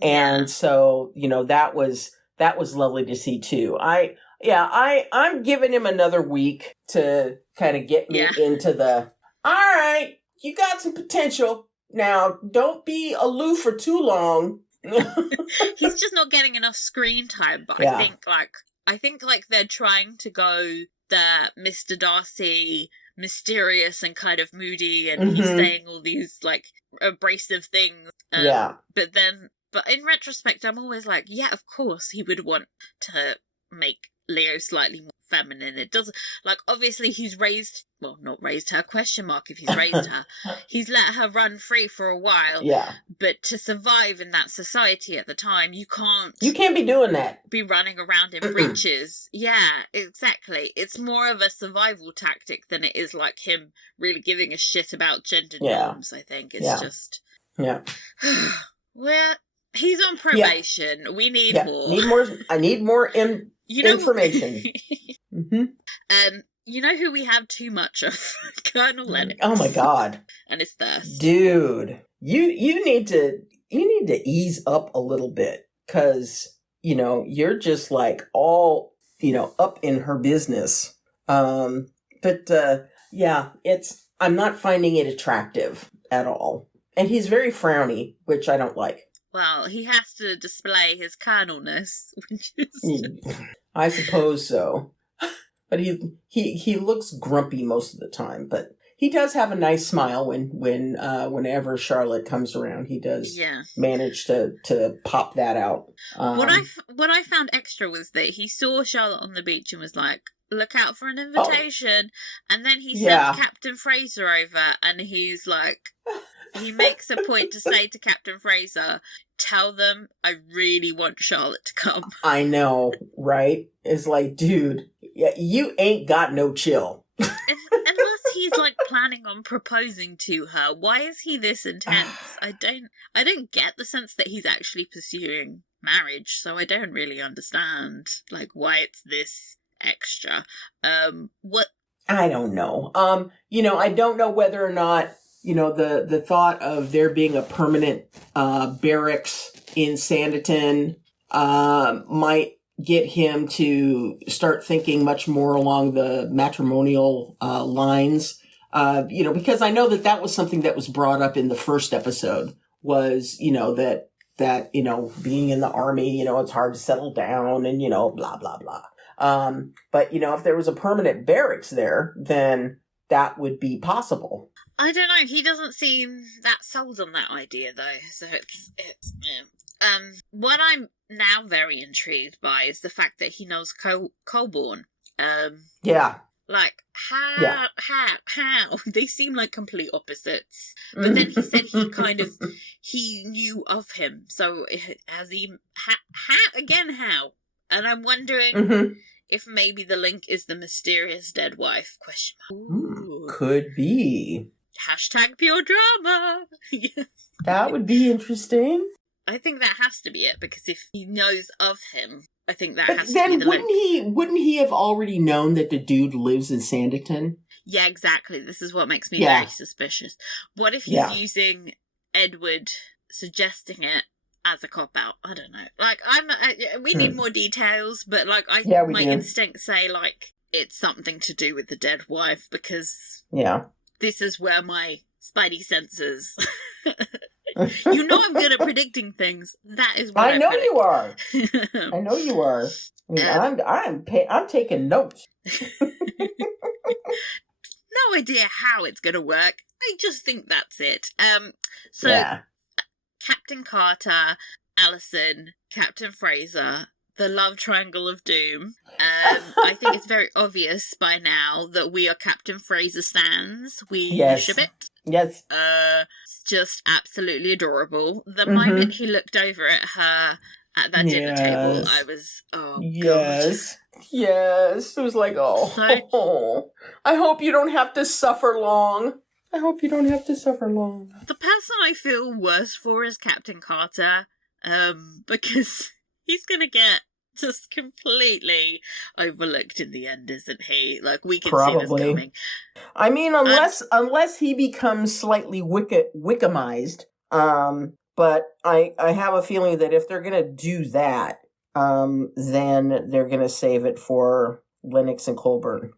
And so, that was lovely to see too. I'm giving him another week to kind of get me into the, all right, you got some potential. Now, don't be aloof for too long. He's just not getting enough screen time, but I think they're trying to go the Mr. Darcy mysterious and kind of moody and he's saying all these abrasive things. But in retrospect, I'm always like, yeah, of course he would want to make Leo slightly more feminine. It doesn't obviously he's raised, well, not raised her, question mark if he's raised her. He's let her run free for a while. Yeah. But to survive in that society at the time, you can't be doing that. Be running around in breeches. Yeah, exactly. It's more of a survival tactic than it is him really giving a shit about gender norms, I think. It's just... Yeah. Well, he's on probation. Yeah. We need more. I need more information. You know who we have too much of? Colonel Lennox. Oh my God. And his thirst. Dude, you need to ease up a little bit because, you're just all, up in her business. I'm not finding it attractive at all. And he's very frowny, which I don't like. Well, he has to display his carnalness, which is... I suppose so. But he looks grumpy most of the time, but he does have a nice smile whenever Charlotte comes around. He does manage to pop that out. What I found extra was that he saw Charlotte on the beach and was like, look out for an invitation. And then he sends Captain Fraser over and he's like... He makes a point to say to Captain Fraser, tell them I really want Charlotte to come. I know, right? It's like, dude, you ain't got no chill. Unless he's planning on proposing to her, why is he this intense? I don't get the sense that he's actually pursuing marriage, so I don't really understand why it's this extra. What? I don't know. I don't know whether or not the thought of there being a permanent barracks in Sanditon might get him to start thinking much more along the matrimonial lines. Because I know that was something that was brought up in the first episode was, that being in the army, it's hard to settle down and, blah, blah, blah. But, if there was a permanent barracks there, then that would be possible. I don't know. He doesn't seem that sold on that idea, though. So it's What I'm now very intrigued by is the fact that he knows Colborne. Yeah. Like, how? They seem like complete opposites. But then he said he knew of him. So has he, how? And I'm wondering if maybe the link is the mysterious dead wife, question mark. Ooh. Could be. Hashtag pure drama. That would be interesting. I think that has to be it, because if he knows of him, I think that But has to then be the link. wouldn't he have already known that the dude lives in Sanditon? Yeah, exactly. This is what makes me very suspicious. What if he's using Edward suggesting it as a cop-out? I don't know. Like, we need more details, but like, my instincts say like it's something to do with the dead wife, because this is where my spidey senses. You know I'm good at predicting things. That is what I know predict. You are. I know you are. I mean, I'm taking notes. No idea how it's going to work. I just think that's it. Captain Carter, Allison, Captain Fraser, the love triangle of doom. I think it's very obvious by now that we are Captain Fraser stans. We ship it. Yes. It's just absolutely adorable. The moment he looked over at her at that dinner table, I was, God. Yes. It was like, I hope you don't have to suffer long. The person I feel worse for is Captain Carter, because he's gonna get just completely overlooked in the end, isn't he? Like, we can see this coming. I mean, unless he becomes slightly Wickhamized, but I have a feeling that if they're gonna do that, then they're gonna save it for Lennox and Colborne.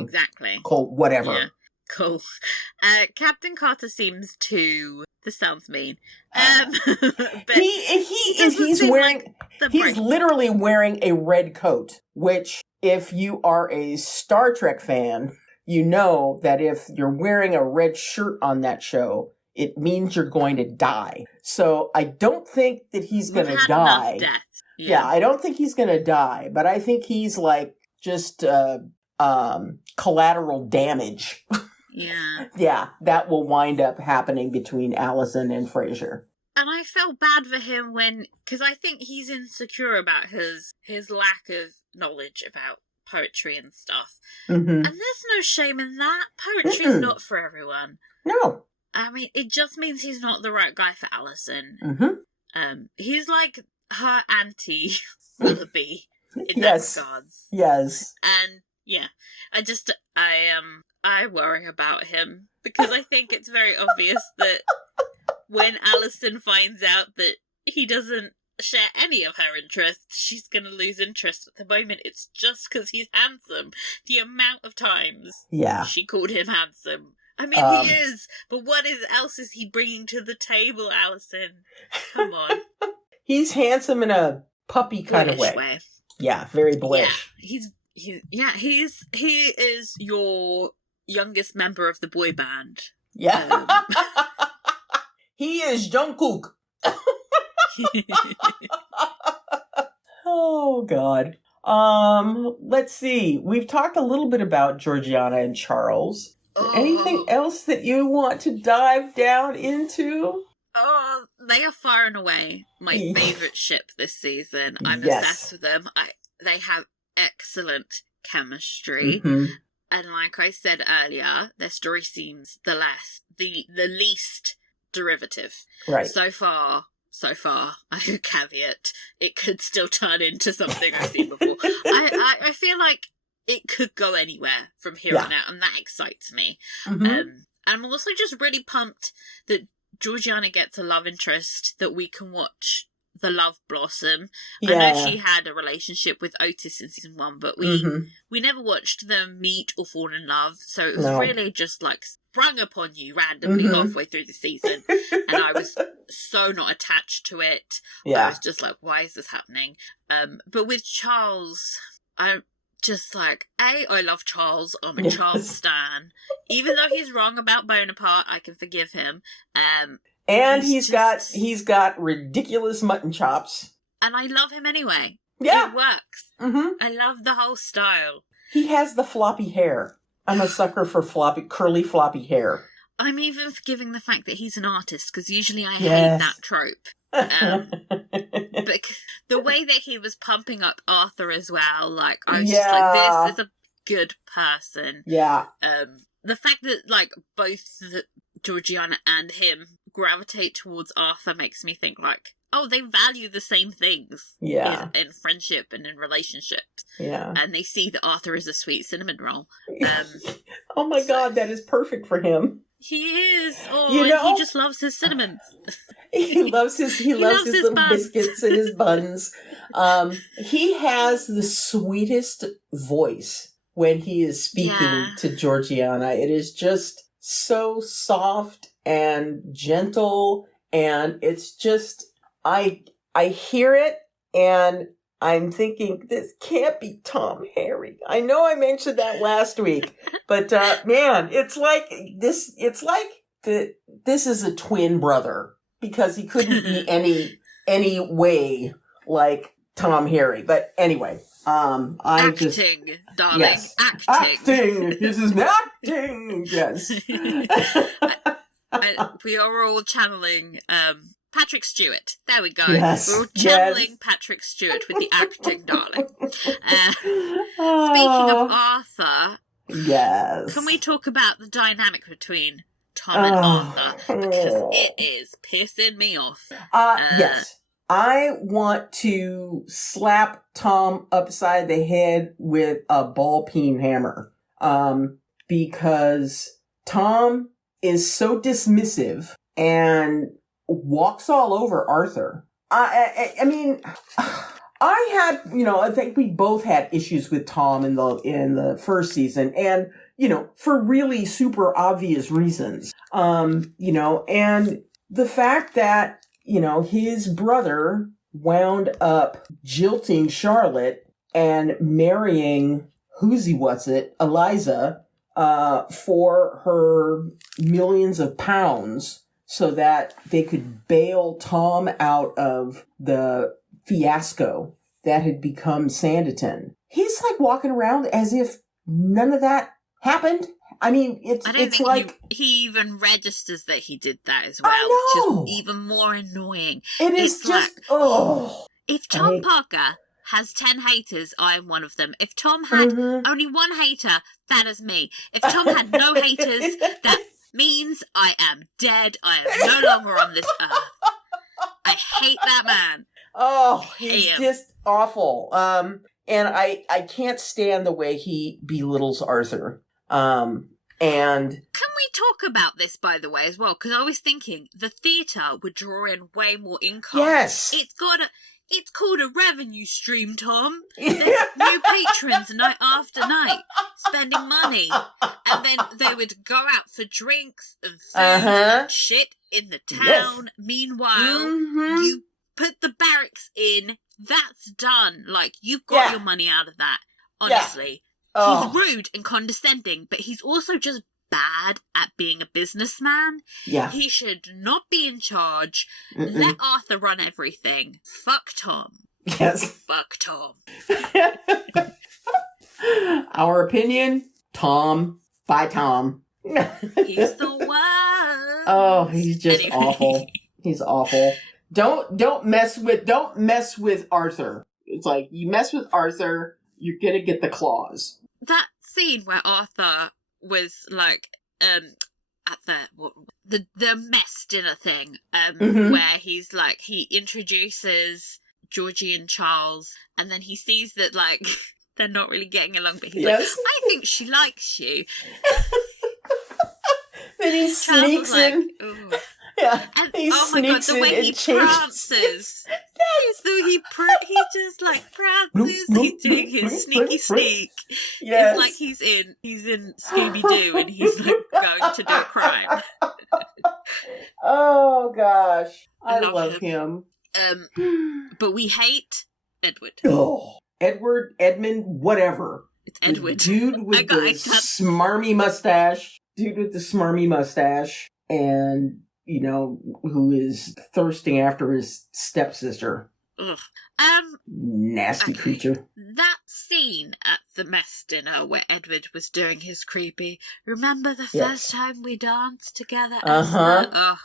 Exactly. Whatever. Yeah. Cool. Captain Carter seems to... This sounds mean. But he's literally wearing a red coat, which, if you are a Star Trek fan, you know that if you're wearing a red shirt on that show, it means you're going to die. So I don't think that he's going to die. Yeah, I don't think he's going to die, but I think he's like just collateral damage. Yeah. Yeah, that will wind up happening between Allison and Fraser. And I felt bad for him because I think he's insecure about his lack of knowledge about poetry and stuff. Mm-hmm. And there's no shame in that. Poetry's not for everyone. No. I mean, it just means he's not the right guy for Allison. Mm-hmm. He's like her anti-Willoughby in that regards. Yes. And yeah, I worry about him, because I think it's very obvious that when Allison finds out that he doesn't share any of her interests, she's going to lose interest. At the moment, it's just because he's handsome. The amount of times she called him handsome. I mean, he is, but what else is he bringing to the table, Allison? Come on. He's handsome in a puppy kind of way. Yeah, very boyish. Yeah, he is your youngest member of the boy band. Yeah. He is Jungkook. Oh, God. Let's see. We've talked a little bit about Georgiana and Charles. Anything else that you want to dive down into? Oh, they are far and away my favourite ship this season. I'm obsessed with them. They have excellent chemistry. Mm-hmm. And like I said earlier, their story seems the least derivative. Right. So far, I could caveat, it could still turn into something I've seen before. I feel like it could go anywhere from here on out, and that excites me. Mm-hmm. And I'm also just really pumped that Georgiana gets a love interest that we can watch the love blossom. I know she had a relationship with Otis in season 1, but we never watched them meet or fall in love, so it was really just like sprung upon you randomly halfway through the season, and I was so not attached to it. I was just like, why is this happening? But with Charles, I'm just like, I love Charles. I'm a Charles stan. Even though he's wrong about Bonaparte, I can forgive him. And he's got ridiculous mutton chops. And I love him anyway. Yeah. It works. Mm-hmm. I love the whole style. He has the floppy hair. I'm a sucker for curly floppy hair. I'm even forgiving the fact that he's an artist, because usually I Yes. hate that trope. But the way that he was pumping up Arthur as well, like, I was just like, this is a good person. Yeah. The fact that, like, both Georgiana and him gravitate towards Arthur makes me think, like, oh, they value the same things in friendship and in relationships. Yeah. And they see that Arthur is a sweet cinnamon roll. Oh my God, that is perfect for him. He is. Oh, You know? he just loves his cinnamons. He loves his little buns. biscuits and his buns. He has the sweetest voice when he is speaking to Georgiana. It is just so soft and gentle, and it's just I hear it and I'm thinking, this can't be Tom Harry. I know I mentioned that last week, but man, it's like this. It's like this is a twin brother, because he couldn't be any way like Tom Harry. But anyway, Acting, darling. Yes, acting. This is acting. Yes. We are all channeling Patrick Stewart. There we go. Yes, We're all channeling Patrick Stewart with the acting, darling. Speaking of Arthur, yes, can we talk about the dynamic between Tom and Arthur? Because it is pissing me off. Yes. I want to slap Tom upside the head with a ball peen hammer. Because Tom is so dismissive and walks all over Arthur. I mean, I had, I think we both had issues with Tom in the first season, and, for really super obvious reasons. And the fact that, his brother wound up jilting Charlotte and marrying Eliza, for her millions of pounds, so that they could bail Tom out of the fiasco that had become Sanditon. He's like walking around as if none of that happened. I mean, it's like he even registers that he did that as well, which is even more annoying. It's just like, if Tom Parker has 10 haters, I am one of them. If Tom had only one hater, that is me. If Tom had no haters, that means I am dead. I am no longer on this earth. I hate that man. Oh, he's just awful. And I can't stand the way he belittles Arthur. And can we talk about this, by the way, as well? Because I was thinking the theatre would draw in way more income. Yes, it's called a revenue stream, Tom. There's new patrons night after night spending money, and then they would go out for drinks and food and shit in the town. Yes. Meanwhile, you put the barracks in. That's done. Like, you've got your money out of that. Honestly. Yeah. He's rude and condescending, but he's also just bad at being a businessman. Yeah. He should not be in charge. Let Arthur run everything. Fuck Tom. Yes. Fuck Tom. Our opinion, Tom. Bye, Tom. He's the worst. Oh, he's just awful. He's awful. Don't mess with Arthur. It's like, you mess with Arthur, you're gonna get the claws. That scene where Arthur was like at the mess dinner thing, where he's like, he introduces Georgie and Charles, and then he sees that like they're not really getting along, but he's like, I think she likes you. Then he sneaks in. Ooh. Yeah, and he oh my god, the way he prances. So he just like prances. He's doing his sneaky sneak. Yes. It's like he's in Scooby-Doo and he's like going to do a crime. Oh gosh, I love him. But we hate Edward. Oh, Edmund, whatever. It's Edward. The dude with the smarmy mustache. And who is thirsting after his stepsister. Ugh. Nasty creature. That scene at the mess dinner where Edward was doing his creepy, remember the first time we danced together? Ugh.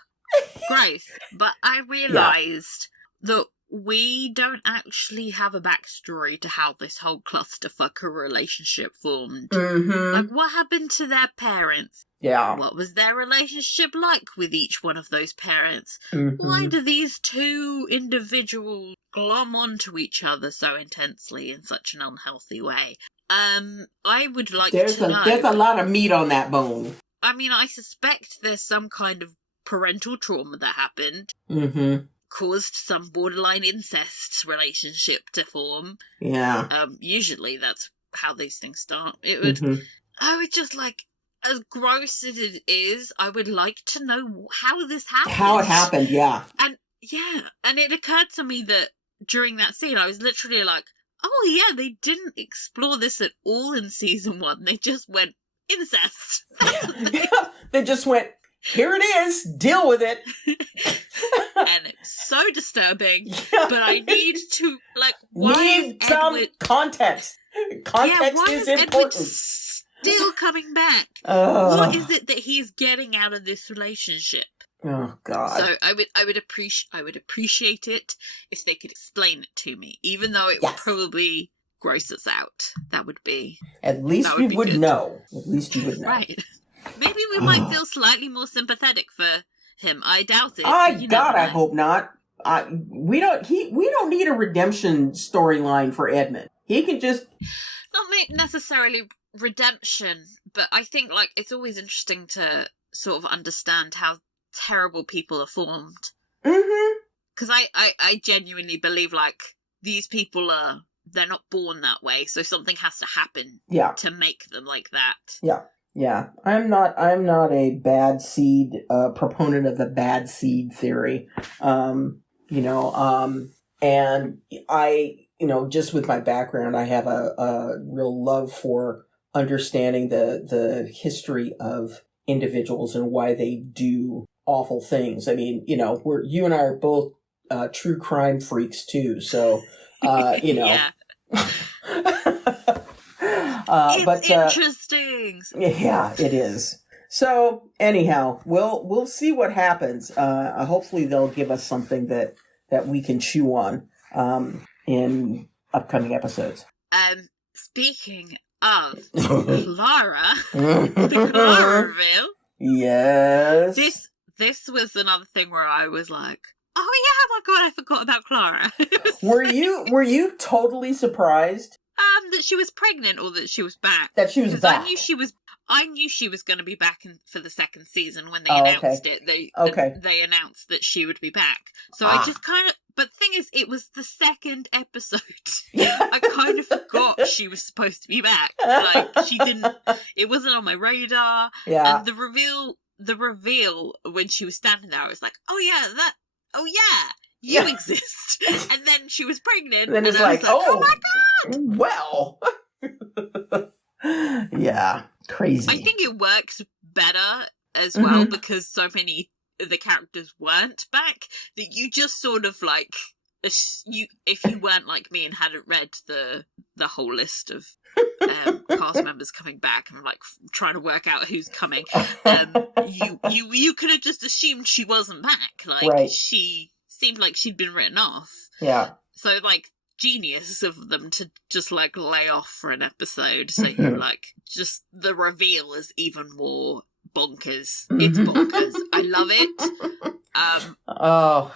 Gross. But I realised that we don't actually have a backstory to how this whole clusterfucker relationship formed. Mm-hmm. Like, what happened to their parents? Yeah. What was their relationship like with each one of those parents? Mm-hmm. Why do these two individuals glom onto each other so intensely in such an unhealthy way? I would like to know. There's a lot of meat on that bone. I mean, I suspect there's some kind of parental trauma that happened. Mm-hmm. Caused some borderline incest relationship to form. Yeah. Usually that's how these things start. It would. Mm-hmm. I would just like, as gross as it is, I would like to know how this happened. How it happened, yeah. And it occurred to me that during that scene, I was literally like, oh yeah, they didn't explore this at all in season 1. They just went, incest. They just went, here it is, deal with it. And it's so disturbing, but I need to, like, need some context. Context is important. Edward still coming back? What is it that he's getting out of this relationship? Oh God! So I would appreciate it if they could explain it to me, even though it would probably gross us out. That would be. At least we would know. At least you would know. Right. Maybe we might feel slightly more sympathetic for him. I doubt it. I hope not. We don't need a redemption storyline for Edmund. He can just not necessarily redemption, but I think like it's always interesting to sort of understand how terrible people are formed. Mm-hmm. Because I genuinely believe like these people they're not born that way, so something has to happen to make them like that. Yeah. Yeah, I'm not a bad seed proponent of the bad seed theory. And I, just with my background, I have a real love for understanding the history of individuals and why they do awful things. I mean, you and I are both true crime freaks too, so Yeah. It's interesting. Yeah, it is. So anyhow, we'll see what happens. Hopefully they'll give us something that we can chew on in upcoming episodes. Speaking of Clara, the Clara reveal. Yes. This was another thing where I was like, oh yeah, oh my God, I forgot about Clara. Were you totally surprised? That she was pregnant or that she was back. That she was back. I knew she was going to be back for the second season when they announced it. They announced that she would be back. So I just kind of. But the thing is, it was the second episode. I kind of forgot she was supposed to be back. Like she didn't. It wasn't on my radar. Yeah. And the reveal when she was standing there, I was like, oh yeah, you exist. And then she was pregnant. And then it's like, oh my God. Well. Yeah. Crazy. I think it works better as well because so many of the characters weren't back that you just sort of like, if you weren't like me and hadn't read the whole list of cast members coming back and like trying to work out who's coming, you could have just assumed she wasn't back. Like she seemed like she'd been written off. Yeah. So like genius of them to just like lay off for an episode. So you like just the reveal is even more bonkers. It's bonkers. I love it.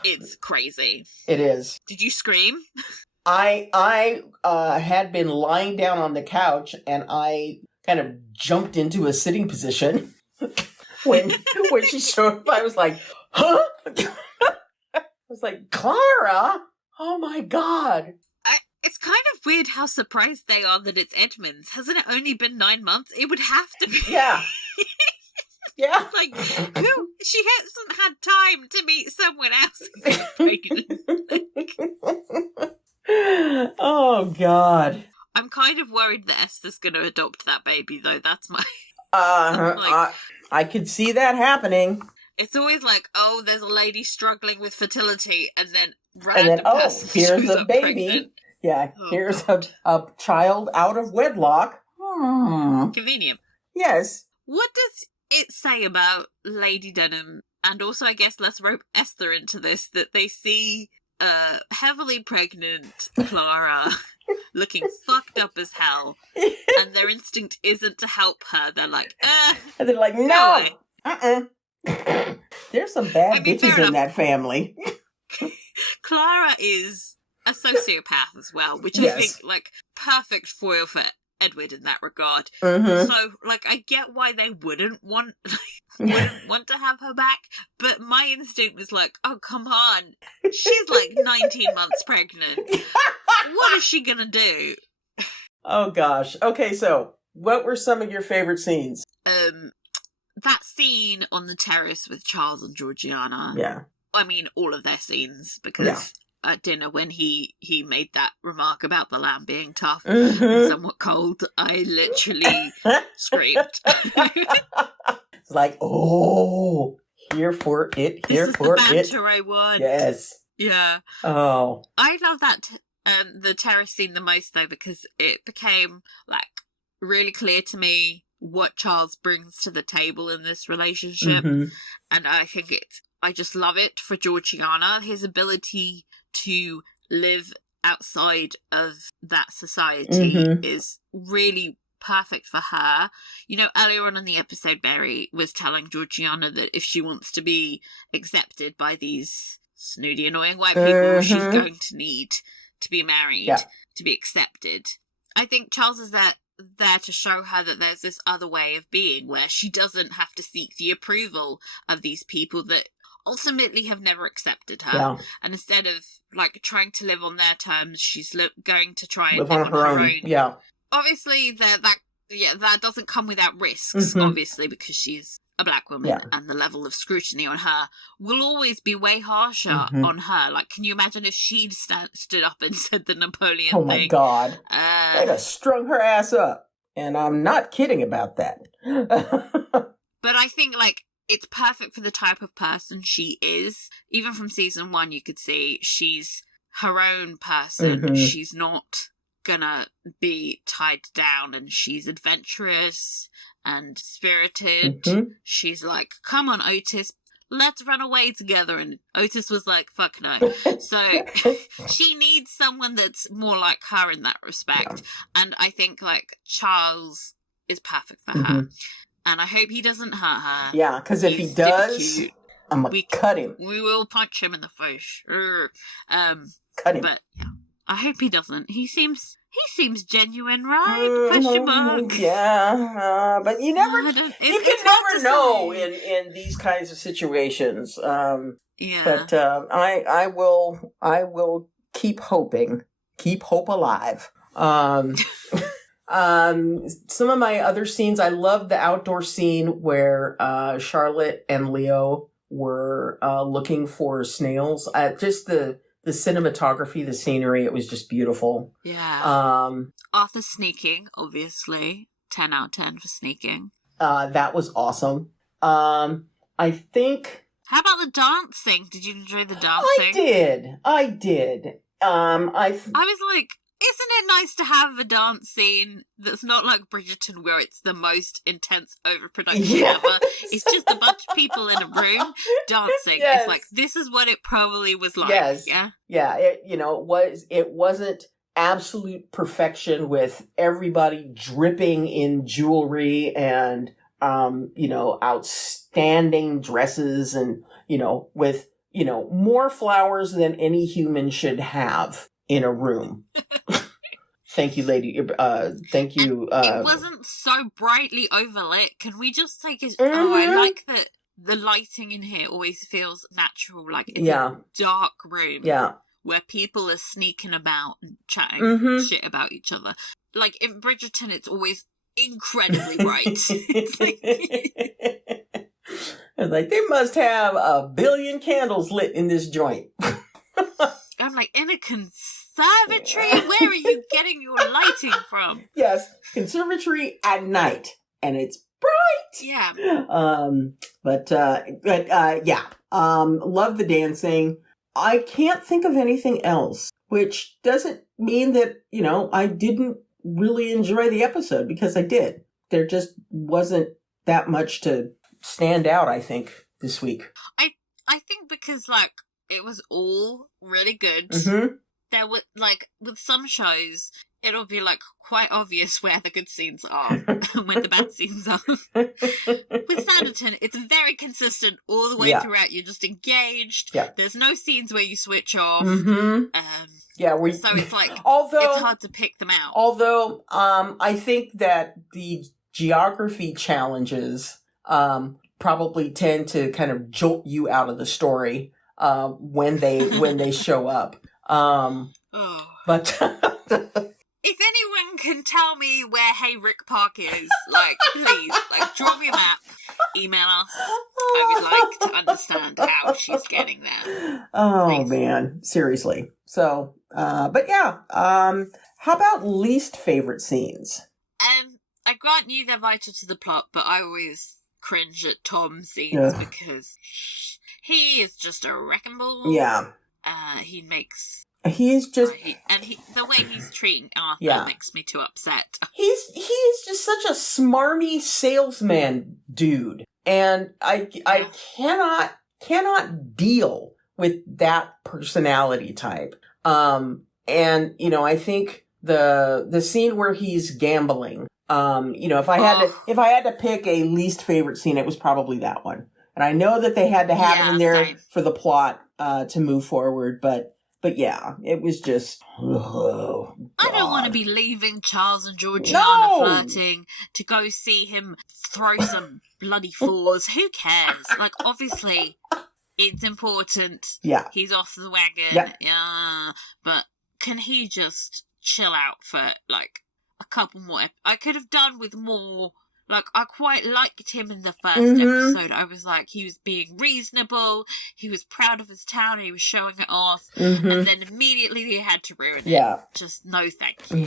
It's crazy. It is. Did you scream? I had been lying down on the couch and I kind of jumped into a sitting position when she showed up. I was like, huh? I was like, Clara? Oh my God. It's kind of weird how surprised they are that it's Edmund's. Hasn't it only been 9 months? It would have to be. Yeah. Yeah. Like, who? She hasn't had time to meet someone else. Oh, God. I'm kind of worried that Esther's going to adopt that baby, though. That's my... I could see that happening. It's always like, oh, there's a lady struggling with fertility, and then here's a baby. Pregnant. Yeah, here's a child out of wedlock. Convenient. Yes. What does it say about Lady Denham? And also, I guess, let's rope Esther into this, that they see heavily pregnant Clara looking fucked up as hell, and their instinct isn't to help her. They're like, And they're like, no! There's some bad bitches in that family. Clara is a sociopath as well, which I think, like, perfect foil for Edward in that regard. Mm-hmm. So, like, I get why they wouldn't want to have her back, but my instinct was like, oh, come on. She's like 19 months pregnant. What is she gonna do? Oh, gosh. Okay, so, what were some of your favorite scenes? That scene on the terrace with Charles and Georgiana. Yeah. I mean, all of their scenes, because at dinner when he made that remark about the lamb being tough and somewhat cold, I literally screamed. It's like, oh, here for it, here for it. This is the banter I want. Yes. Yeah. Oh. I love that, the terrace scene the most, though, because it became, like, really clear to me what Charles brings to the table in this relationship. Mm-hmm. And I think I just love it for Georgiana. His ability to live outside of that society is really perfect for her. You know, earlier on in the episode, Mary was telling Georgiana that if she wants to be accepted by these snooty, annoying white people, she's going to need to be married to be accepted. I think Charles is there to show her that there's this other way of being where she doesn't have to seek the approval of these people that ultimately have never accepted her, and instead of like trying to live on their terms, she's going to try and live on her own. Yeah, obviously that doesn't come without risks, obviously, because she's a black woman and the level of scrutiny on her will always be way harsher on her. Like, can you imagine if she'd stood up and said the Napoleon thing? Oh my God, they'd have strung her ass up, and I'm not kidding about that. But I think, like, it's perfect for the type of person she is. Even from season 1, you could see she's her own person. She's not gonna be tied down, and she's adventurous and spirited. She's like, come on, Otis, let's run away together. And Otis was like, fuck no. So she needs someone that's more like her in that respect. And I think, like, Charles is perfect for her. And I hope he doesn't hurt her. Yeah, because if he does, I'm going to cut him. We will punch him in the face. Cut him. But yeah, I hope he doesn't. He seems genuine, right? Question mark. Yeah, but you never, you can never know in these kinds of situations. But I will keep hoping, keep hope alive. Some of my other scenes, I love the outdoor scene where Charlotte and Leo were looking for snails. Just the cinematography, the scenery, it was just beautiful. Yeah. Arthur sneaking, obviously. 10 out of 10 for sneaking. That was awesome. I think... How about the dancing? Did you enjoy the dancing? I did. I was like, isn't it nice to have a dance scene that's not like Bridgerton, where it's the most intense overproduction ever? It's just a bunch of people in a room dancing. Yes. It's like, this is what it probably was like. Yes. Yeah. Yeah. It wasn't absolute perfection with everybody dripping in jewelry and, outstanding dresses and, with, more flowers than any human should have in a room. Thank you, lady. Thank you. It wasn't so brightly overlit. Can we just take it? Oh, I like that the lighting in here always feels natural. Like it's a dark room. Yeah. Where people are sneaking about and chatting shit about each other. Like in Bridgerton, it's always incredibly bright. It's like they must have 1 billion candles lit in this joint. I'm like, in a conservatory? Where are you getting your lighting from? Yes, conservatory at night, and it's bright. Yeah. But yeah. Love the dancing. I can't think of anything else, which doesn't mean that, I didn't really enjoy the episode, because I did. There just wasn't that much to stand out, I think, this week. I think because, it was all really good. Mm-hmm. There were, with some shows, it'll be, quite obvious where the good scenes are and when the bad scenes are. With Sanditon, it's very consistent all the way throughout. You're just engaged. Yeah. There's no scenes where you switch off. Mm-hmm. So it's it's hard to pick them out. Although, I think that the geography challenges probably tend to kind of jolt you out of the story when they show up. But if anyone can tell me where Hey Rick Park is, please, draw me a map, email us. I would like to understand how she's getting there. Oh, please. Man, seriously. So, but yeah, how about least favorite scenes? I grant you they're vital to the plot, but I always cringe at Tom's scenes because he is just a wrecking ball. Yeah. He's just... the way he's treating Arthur makes me too upset. He's just such a smarmy salesman dude. And I cannot deal with that personality type. And, I think the scene where he's gambling, if I had to pick a least favorite scene, it was probably that one. And I know that they had to have it in there for the plot, to move forward, but yeah, it was just, oh, I don't want to be leaving Charles and Georgiana flirting to go see him throw some bloody fours. Who cares? Obviously, it's important. Yeah. He's off the wagon. Yep. Yeah. But can he just chill out for, a couple more? I could have done with more. I quite liked him in the first episode. I was he was being reasonable, he was proud of his town, he was showing it off, and then immediately he had to ruin it. Yeah. Just no thank you.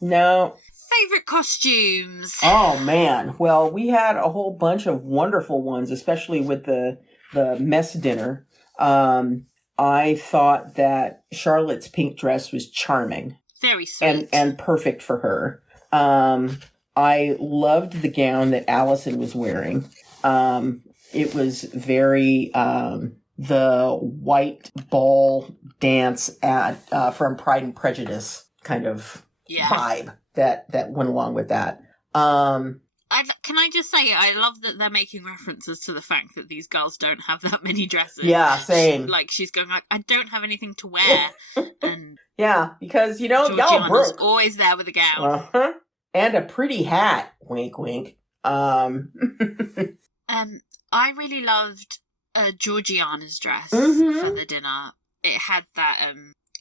No. Favorite costumes? Oh, man. Well, we had a whole bunch of wonderful ones, especially with the mess dinner. I thought that Charlotte's pink dress was charming. Very sweet. And perfect for her. I loved the gown that Allison was wearing. It was very the white ball dance from Pride and Prejudice kind of vibe that went along with that. Can I just say, I love that they're making references to the fact that these girls don't have that many dresses. Yeah, same. She's going I don't have anything to wear. And yeah, because, y'all broke. Always there with a gown. Uh-huh. And a pretty hat. Wink, wink. I really loved Georgiana's dress for the dinner. It had that,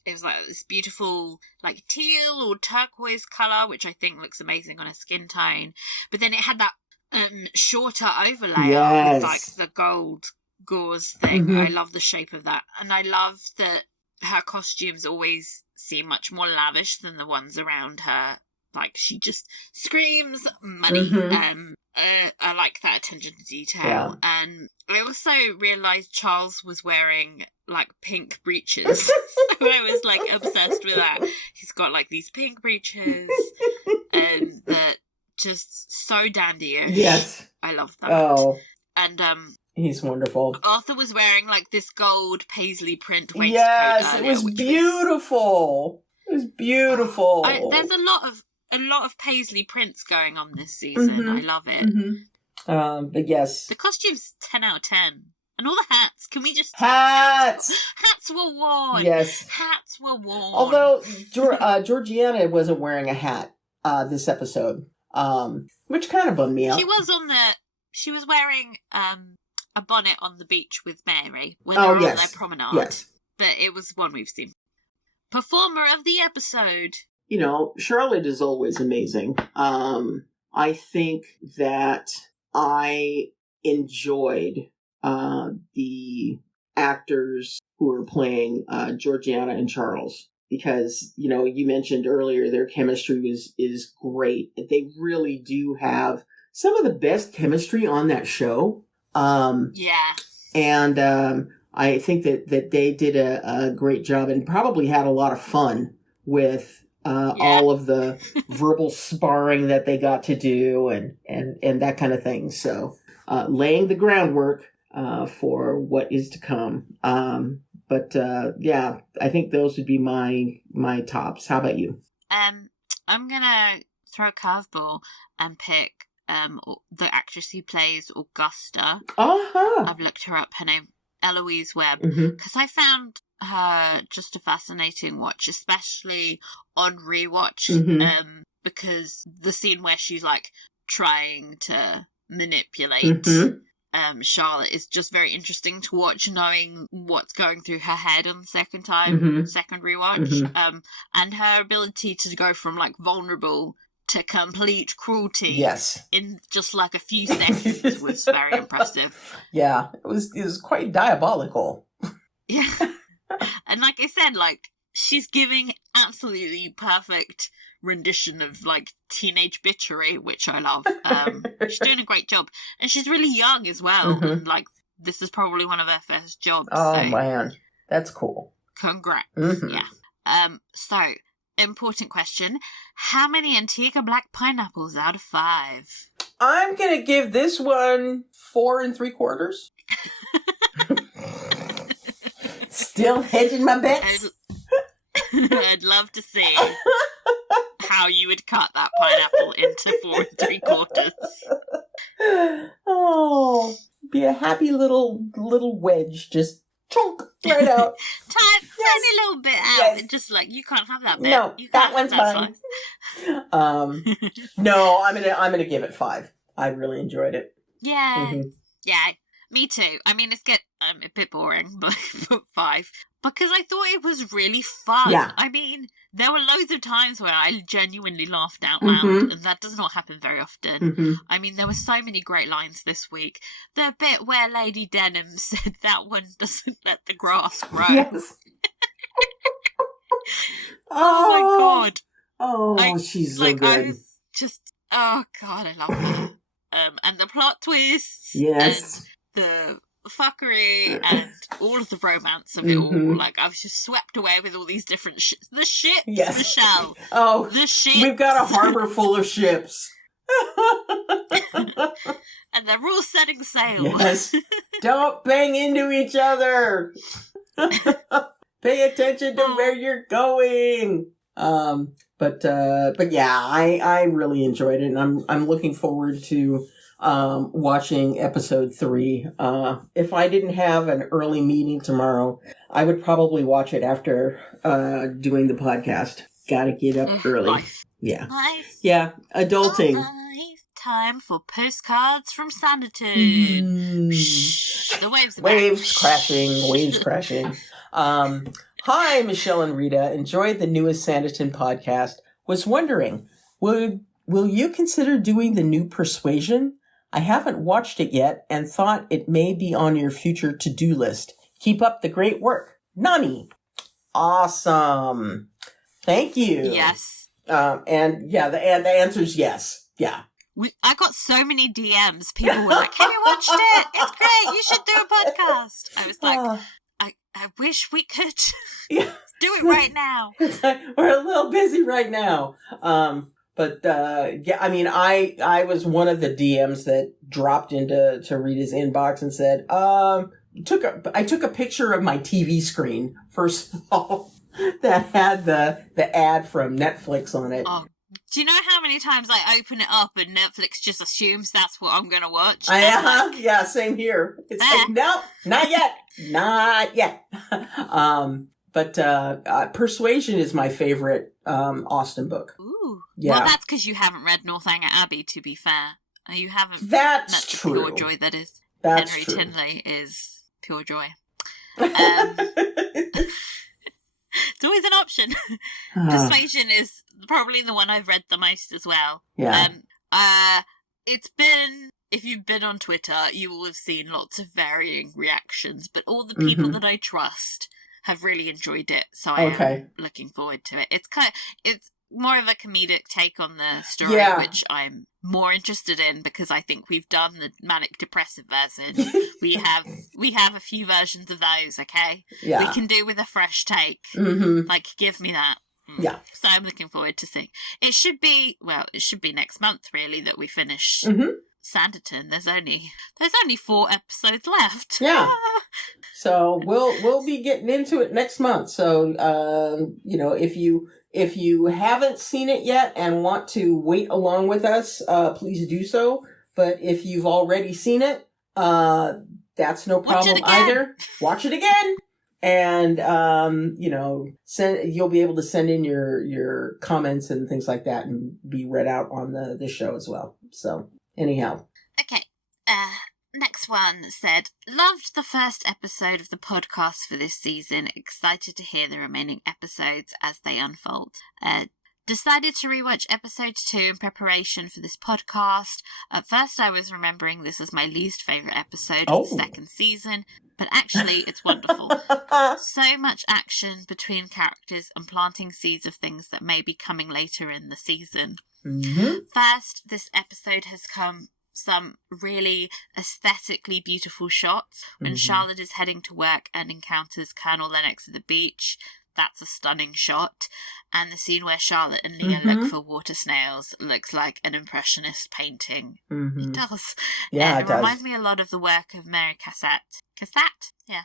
it was this beautiful, teal or turquoise colour, which I think looks amazing on her skin tone. But then it had that shorter overlayer with, the gold gauze thing. I love the shape of that. And I love that her costumes always seem much more lavish than the ones around her. She just screams money. I like that attention to detail. Yeah. And I also realised Charles was wearing, pink breeches. So I was, obsessed with that. He's got, these pink breeches. And that just so dandy-ish. Yes. I love that. Oh. And, he's wonderful. Arthur was wearing, this gold paisley print waistcoat. Yes, it was beautiful. It was beautiful. There's a lot of paisley prints going on this season. I love it. But yes. The costume's 10 out of 10. And all the hats. Can we just... Hats! Hats were worn. Yes. Hats were worn. Although, Georgiana wasn't wearing a hat this episode. Which kind of bummed me out. She was wearing a bonnet on the beach with Mary when they were on their promenade. Yes. But it was one we've seen. Performer of the episode. Charlotte is always amazing. I think that I enjoyed the actors who were playing Georgiana and Charles because, you mentioned earlier their chemistry is great. They really do have some of the best chemistry on that show. Yeah. And I think that they did a great job and probably had a lot of fun with all of the verbal sparring that they got to do and that kind of thing. So laying the groundwork for what is to come. But I think those would be my tops. How about you? I'm gonna throw a curveball and pick the actress who plays Augusta. Uh-huh. I've looked her up. Her name Eloise Webb, Mm-hmm. because I found her just a fascinating watch, especially on rewatch. Mm-hmm. Because the scene where she's like trying to manipulate Mm-hmm. Charlotte is just very interesting to watch, knowing what's going through her head on the second rewatch. Mm-hmm. And her ability to go from like vulnerable to complete cruelty in just like a few seconds was very impressive. Yeah, it was quite diabolical. Yeah. And like I said, like she's giving absolutely perfect rendition of like teenage bitchery, which I love. She's doing a great job, and she's really young as well. Mm-hmm. And like this is probably one of her first jobs. Oh so man, that's cool. Congrats. Mm-hmm. Yeah. So important question: how many Antigua black pineapples out of 5? I'm gonna give this one 4 3/4. Still hedging my bets. I'd love to see how you would cut that pineapple into 4 3/4. Oh, be a happy little wedge, just chunk right out. Tiny little bit out. Yes. Just like you can't have that bit. No, you that can't one's have mine. slice. No, I'm gonna give it 5. I really enjoyed it. Yeah, Mm-hmm. yeah, me too. I mean, it's a bit boring, but 5 because I thought it was really fun. Yeah. I mean, there were loads of times where I genuinely laughed out loud, and that does not happen very often. Mm-hmm. I mean, there were so many great lines this week. The bit where Lady Denham said that one doesn't let the grass grow. Yes. Oh my god. Oh, she's so like, good. I was just, oh god, I love her. And the plot twists. Yes. And the fuckery and all of the romance of it all. Like, I was just swept away with all these different the ships, Yes. Michelle. Oh, the ships. we've got a harbor full of ships. And they're all setting sail. Yes. Don't bang into each other. Pay attention to where you're going. But yeah, I really enjoyed it, and I'm looking forward to watching episode 3. If I didn't have an early meeting tomorrow, I would probably watch it after doing the podcast. Gotta get up early. Life. Yeah. Life. Yeah. Adulting. Life. Time for postcards from Sanditon. The waves are back. Waves crashing. Hi, Michelle and Rita. Enjoyed the newest Sanditon podcast. Was wondering, will you consider doing the new Persuasion? I haven't watched it yet and thought it may be on your future to-do list. Keep up the great work. Nani. Awesome. Thank you. Yes. And yeah, the answer's yes. Yeah. I got so many DMs. People were like, have you watched it? It's great. You should do a podcast. I was like, I wish we could do it right now. We're a little busy right now. But yeah, I mean, I was one of the DMs that dropped into Rita's inbox and said, I took a picture of my TV screen, first of all, that had the ad from Netflix on it. Oh, do you know how many times I open it up and Netflix just assumes that's what I'm going to watch? Yeah, same here. It's like, no, not yet. Not yet. But Persuasion is my favorite Austen book. Ooh. Yeah. Well, that's because you haven't read Northanger Abbey, to be fair. You haven't That's met the true. pure joy that is. That's Henry true. Tinley is pure joy. It's always an option. Persuasion is probably the one I've read the most as well. Yeah. It's been, if you've been on Twitter, you will have seen lots of varying reactions, but all the people that I trust have really enjoyed it, so I am looking forward to it. It's more of a comedic take on the story, which I'm more interested in because I think we've done the manic depressive version. we have a few versions of those, okay? Yeah. We can do with a fresh take. Like, give me that. Yeah. So I'm looking forward to seeing. It should be next month, really, that we finish Sanditon. There's only 4 episodes left. Yeah. So we'll be getting into it next month. So if you haven't seen it yet and want to wait along with us, please do so. But if you've already seen it, that's no problem either. Watch it again. And, you'll be able to send in your comments and things like that and be read out on the show as well. So anyhow. Okay. Next one said, loved the first episode of the podcast for this season. Excited to hear the remaining episodes as they unfold. Decided to rewatch episode 2 in preparation for this podcast. At first I was remembering this as my least favourite episode of the second season, but actually it's wonderful. So much action between characters and planting seeds of things that may be coming later in the season. First, this episode has come some really aesthetically beautiful shots when Charlotte is heading to work and encounters Colonel Lennox at the beach. That's a stunning shot. And the scene where Charlotte and Leah look for water snails looks like an impressionist painting. It does. Yeah, it reminds me a lot of the work of Mary Cassatt. Yeah.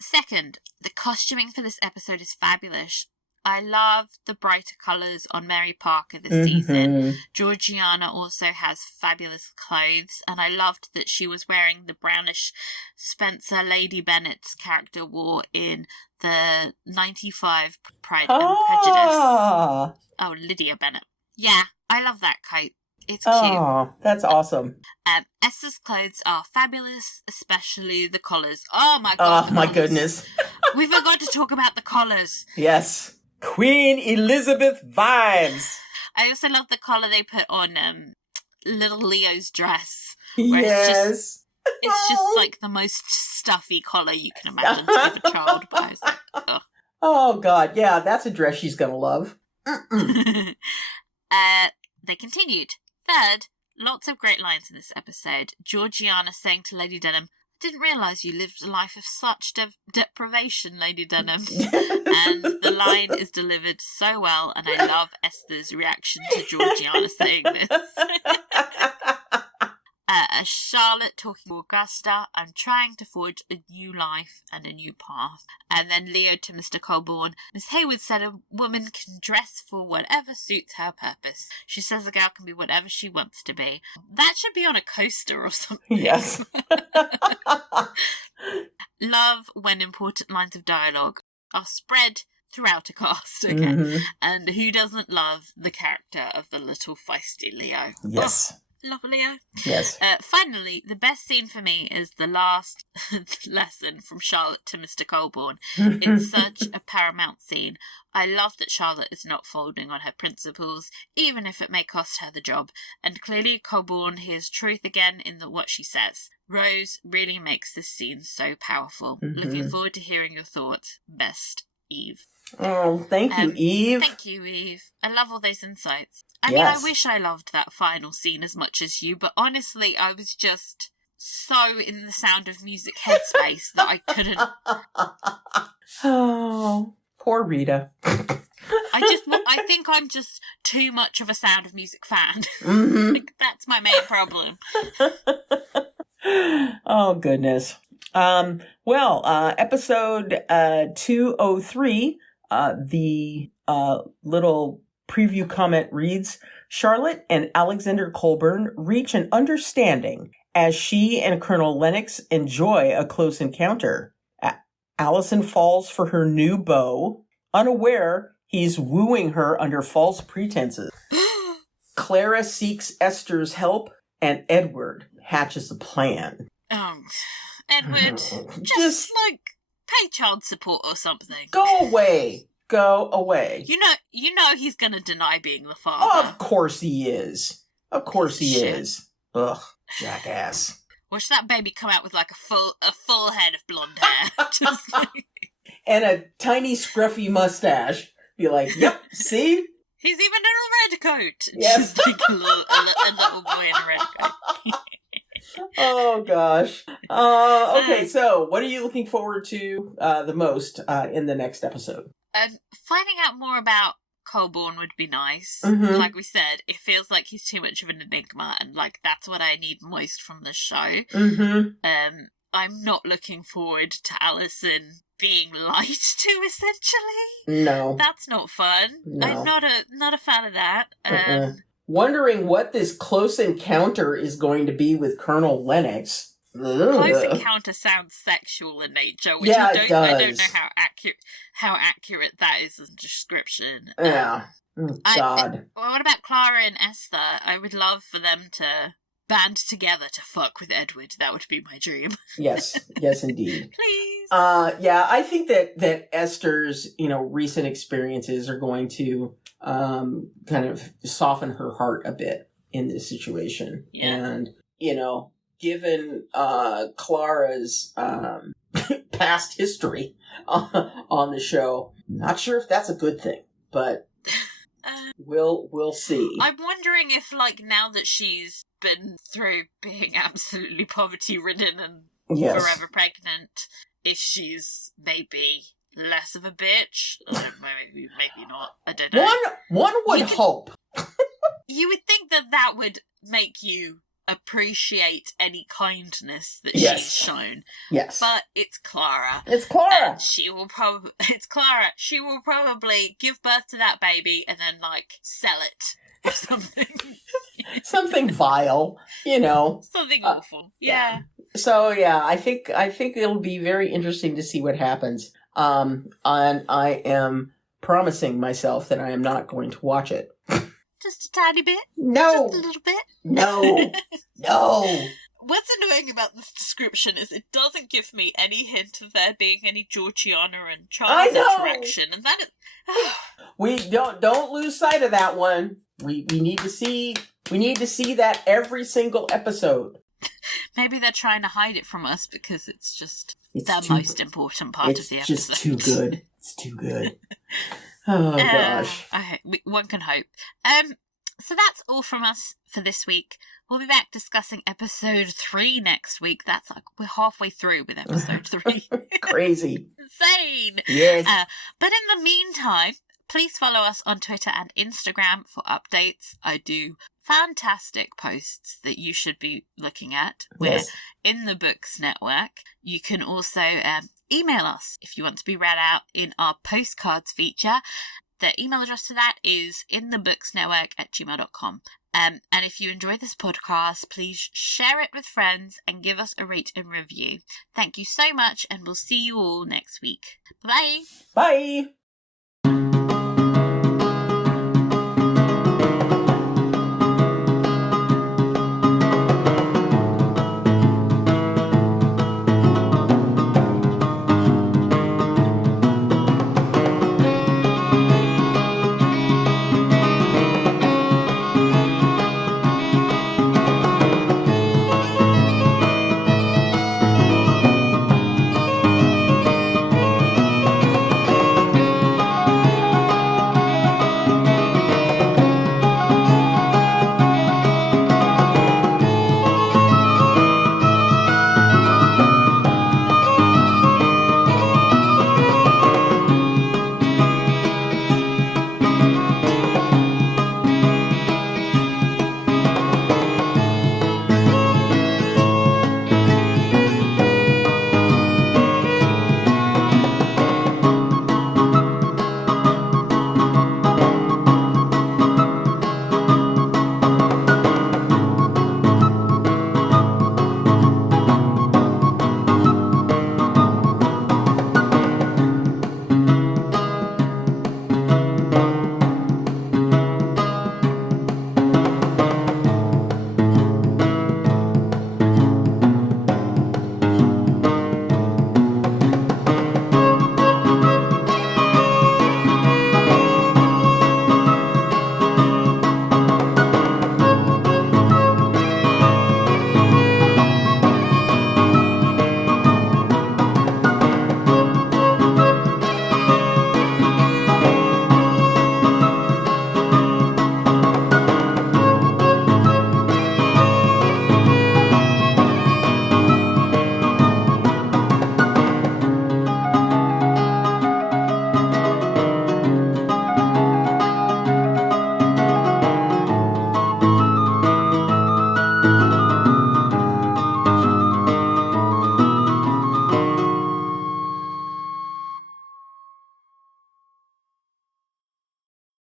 Second, the costuming for this episode is fabulous. I love the brighter colours on Mary Parker this season. Georgiana also has fabulous clothes, and I loved that she was wearing the brownish Spencer Lady Bennett's character wore in the 95 Pride and Prejudice. Oh, Lydia Bennet. Yeah, I love that coat. It's cute. Oh, that's awesome. Esther's clothes are fabulous, especially the collars. Oh my god. Oh my goodness. We forgot to talk about the collars. Yes. Queen Elizabeth vibes. I also love the collar they put on little Leo's dress. Yes. It's just like the most stuffy collar you can imagine to give a child. But I was like, ugh. Oh god, yeah, that's a dress she's gonna love. They continued. Third, lots of great lines in this episode. Georgiana saying to Lady Denham, "Didn't realise you lived a life of such deprivation, Lady Denham." And the line is delivered so well, and I love Esther's reaction to Georgiana saying this. Charlotte talking to Augusta, "I'm trying to forge a new life and a new path." And then Leo to Mr. Colborne, "Miss Hayward said a woman can dress for whatever suits her purpose. She says a girl can be whatever she wants to be." That should be on a coaster or something. Yes. Love when important lines of dialogue are spread throughout a cast, okay? And who doesn't love the character of the little feisty Leo? Yes. Oh, love Leo. Yes. Finally, the best scene for me is the last lesson from Charlotte to Mr. Colborne. It's such a paramount scene. I love that Charlotte is not folding on her principles, even if it may cost her the job. And clearly Colborne hears truth again in what she says. Rose really makes this scene so powerful. Looking forward to hearing your thoughts. Best, Eve. Oh, thank you, Eve. Thank you, Eve. I love all those insights. I mean, I wish I loved that final scene as much as you, but honestly, I was just so in the Sound of Music headspace that I couldn't. Oh, poor Rita. I think I'm just too much of a Sound of Music fan. Like, that's my main problem. Oh, goodness. Episode 203, the little preview comment reads, Charlotte and Alexander Colburn reach an understanding as she and Colonel Lennox enjoy a close encounter. Allison falls for her new beau, unaware he's wooing her under false pretenses. Clara seeks Esther's help, and Edward hatches a plan. Edward, just like pay child support or something. Go away. Go away. You know he's gonna deny being the father. Of course he is. Of course he is. Ugh, jackass. Watch that baby come out with like a full head of blonde hair. Just like... And a tiny scruffy mustache. Be like, yep, see? He's even in a red coat. Yes. Just like a little boy in a red coat. Oh, gosh. Okay, so what are you looking forward to the most in the next episode? Finding out more about Colborne would be nice. Mhm. Like we said, it feels like he's too much of an enigma, and like that's what I need most from the show. Mm-hmm. I'm not looking forward to Alison being lied to, essentially. No. That's not fun. No. I'm not a fan of that. Wondering what this close encounter is going to be with Colonel Lennox. Close Ugh. encounter sounds sexual in nature, which Yeah, I it don't does. know how accurate that is as a description. Yeah. Oh, God. What about Clara and Esther? I would love for them to band together to fuck with Edward. That would be my dream. Yes, indeed. Please. Yeah, I think that Esther's, recent experiences are going to kind of soften her heart a bit in this situation. Yeah. And, given Clara's past history on the show, not sure if that's a good thing, but we'll see. I'm wondering if, like, now that she's been through being absolutely poverty-ridden and Yes. forever pregnant, if she's maybe less of a bitch. I don't know, maybe not. I don't know. One would hope. You would think that would make you appreciate any kindness that Yes. she's shown. Yes. But it's Clara. It's Clara. And she will probably give birth to that baby and then, like, sell it or something. Something vile, Something awful. Yeah. So yeah, I think it'll be very interesting to see what happens. And I am promising myself that I am not going to watch it. Just a tiny bit. No. Just a little bit. No. No. What's annoying about this description is it doesn't give me any hint of there being any Georgiana and Charles interaction, and that is. We don't lose sight of that one. We need to see that every single episode. Maybe they're trying to hide it from us because it's just It's the too most good. important part of the episode. It's just too good. It's too good. Oh gosh. One can hope. So that's all from us for this week. We'll be back discussing episode 3 next week. That's like we're halfway through with episode 3. Crazy. Insane. Yes. But in the meantime, please follow us on Twitter and Instagram for updates. I do fantastic posts that you should be looking at. We're Yes. in the Books Network. You can also email us if you want to be read out in our postcards feature. The email address to that is inthebooksnetwork@gmail.com. And if you enjoy this podcast, please share it with friends and give us a rate and review. Thank you so much, and we'll see you all next week. Bye. Bye.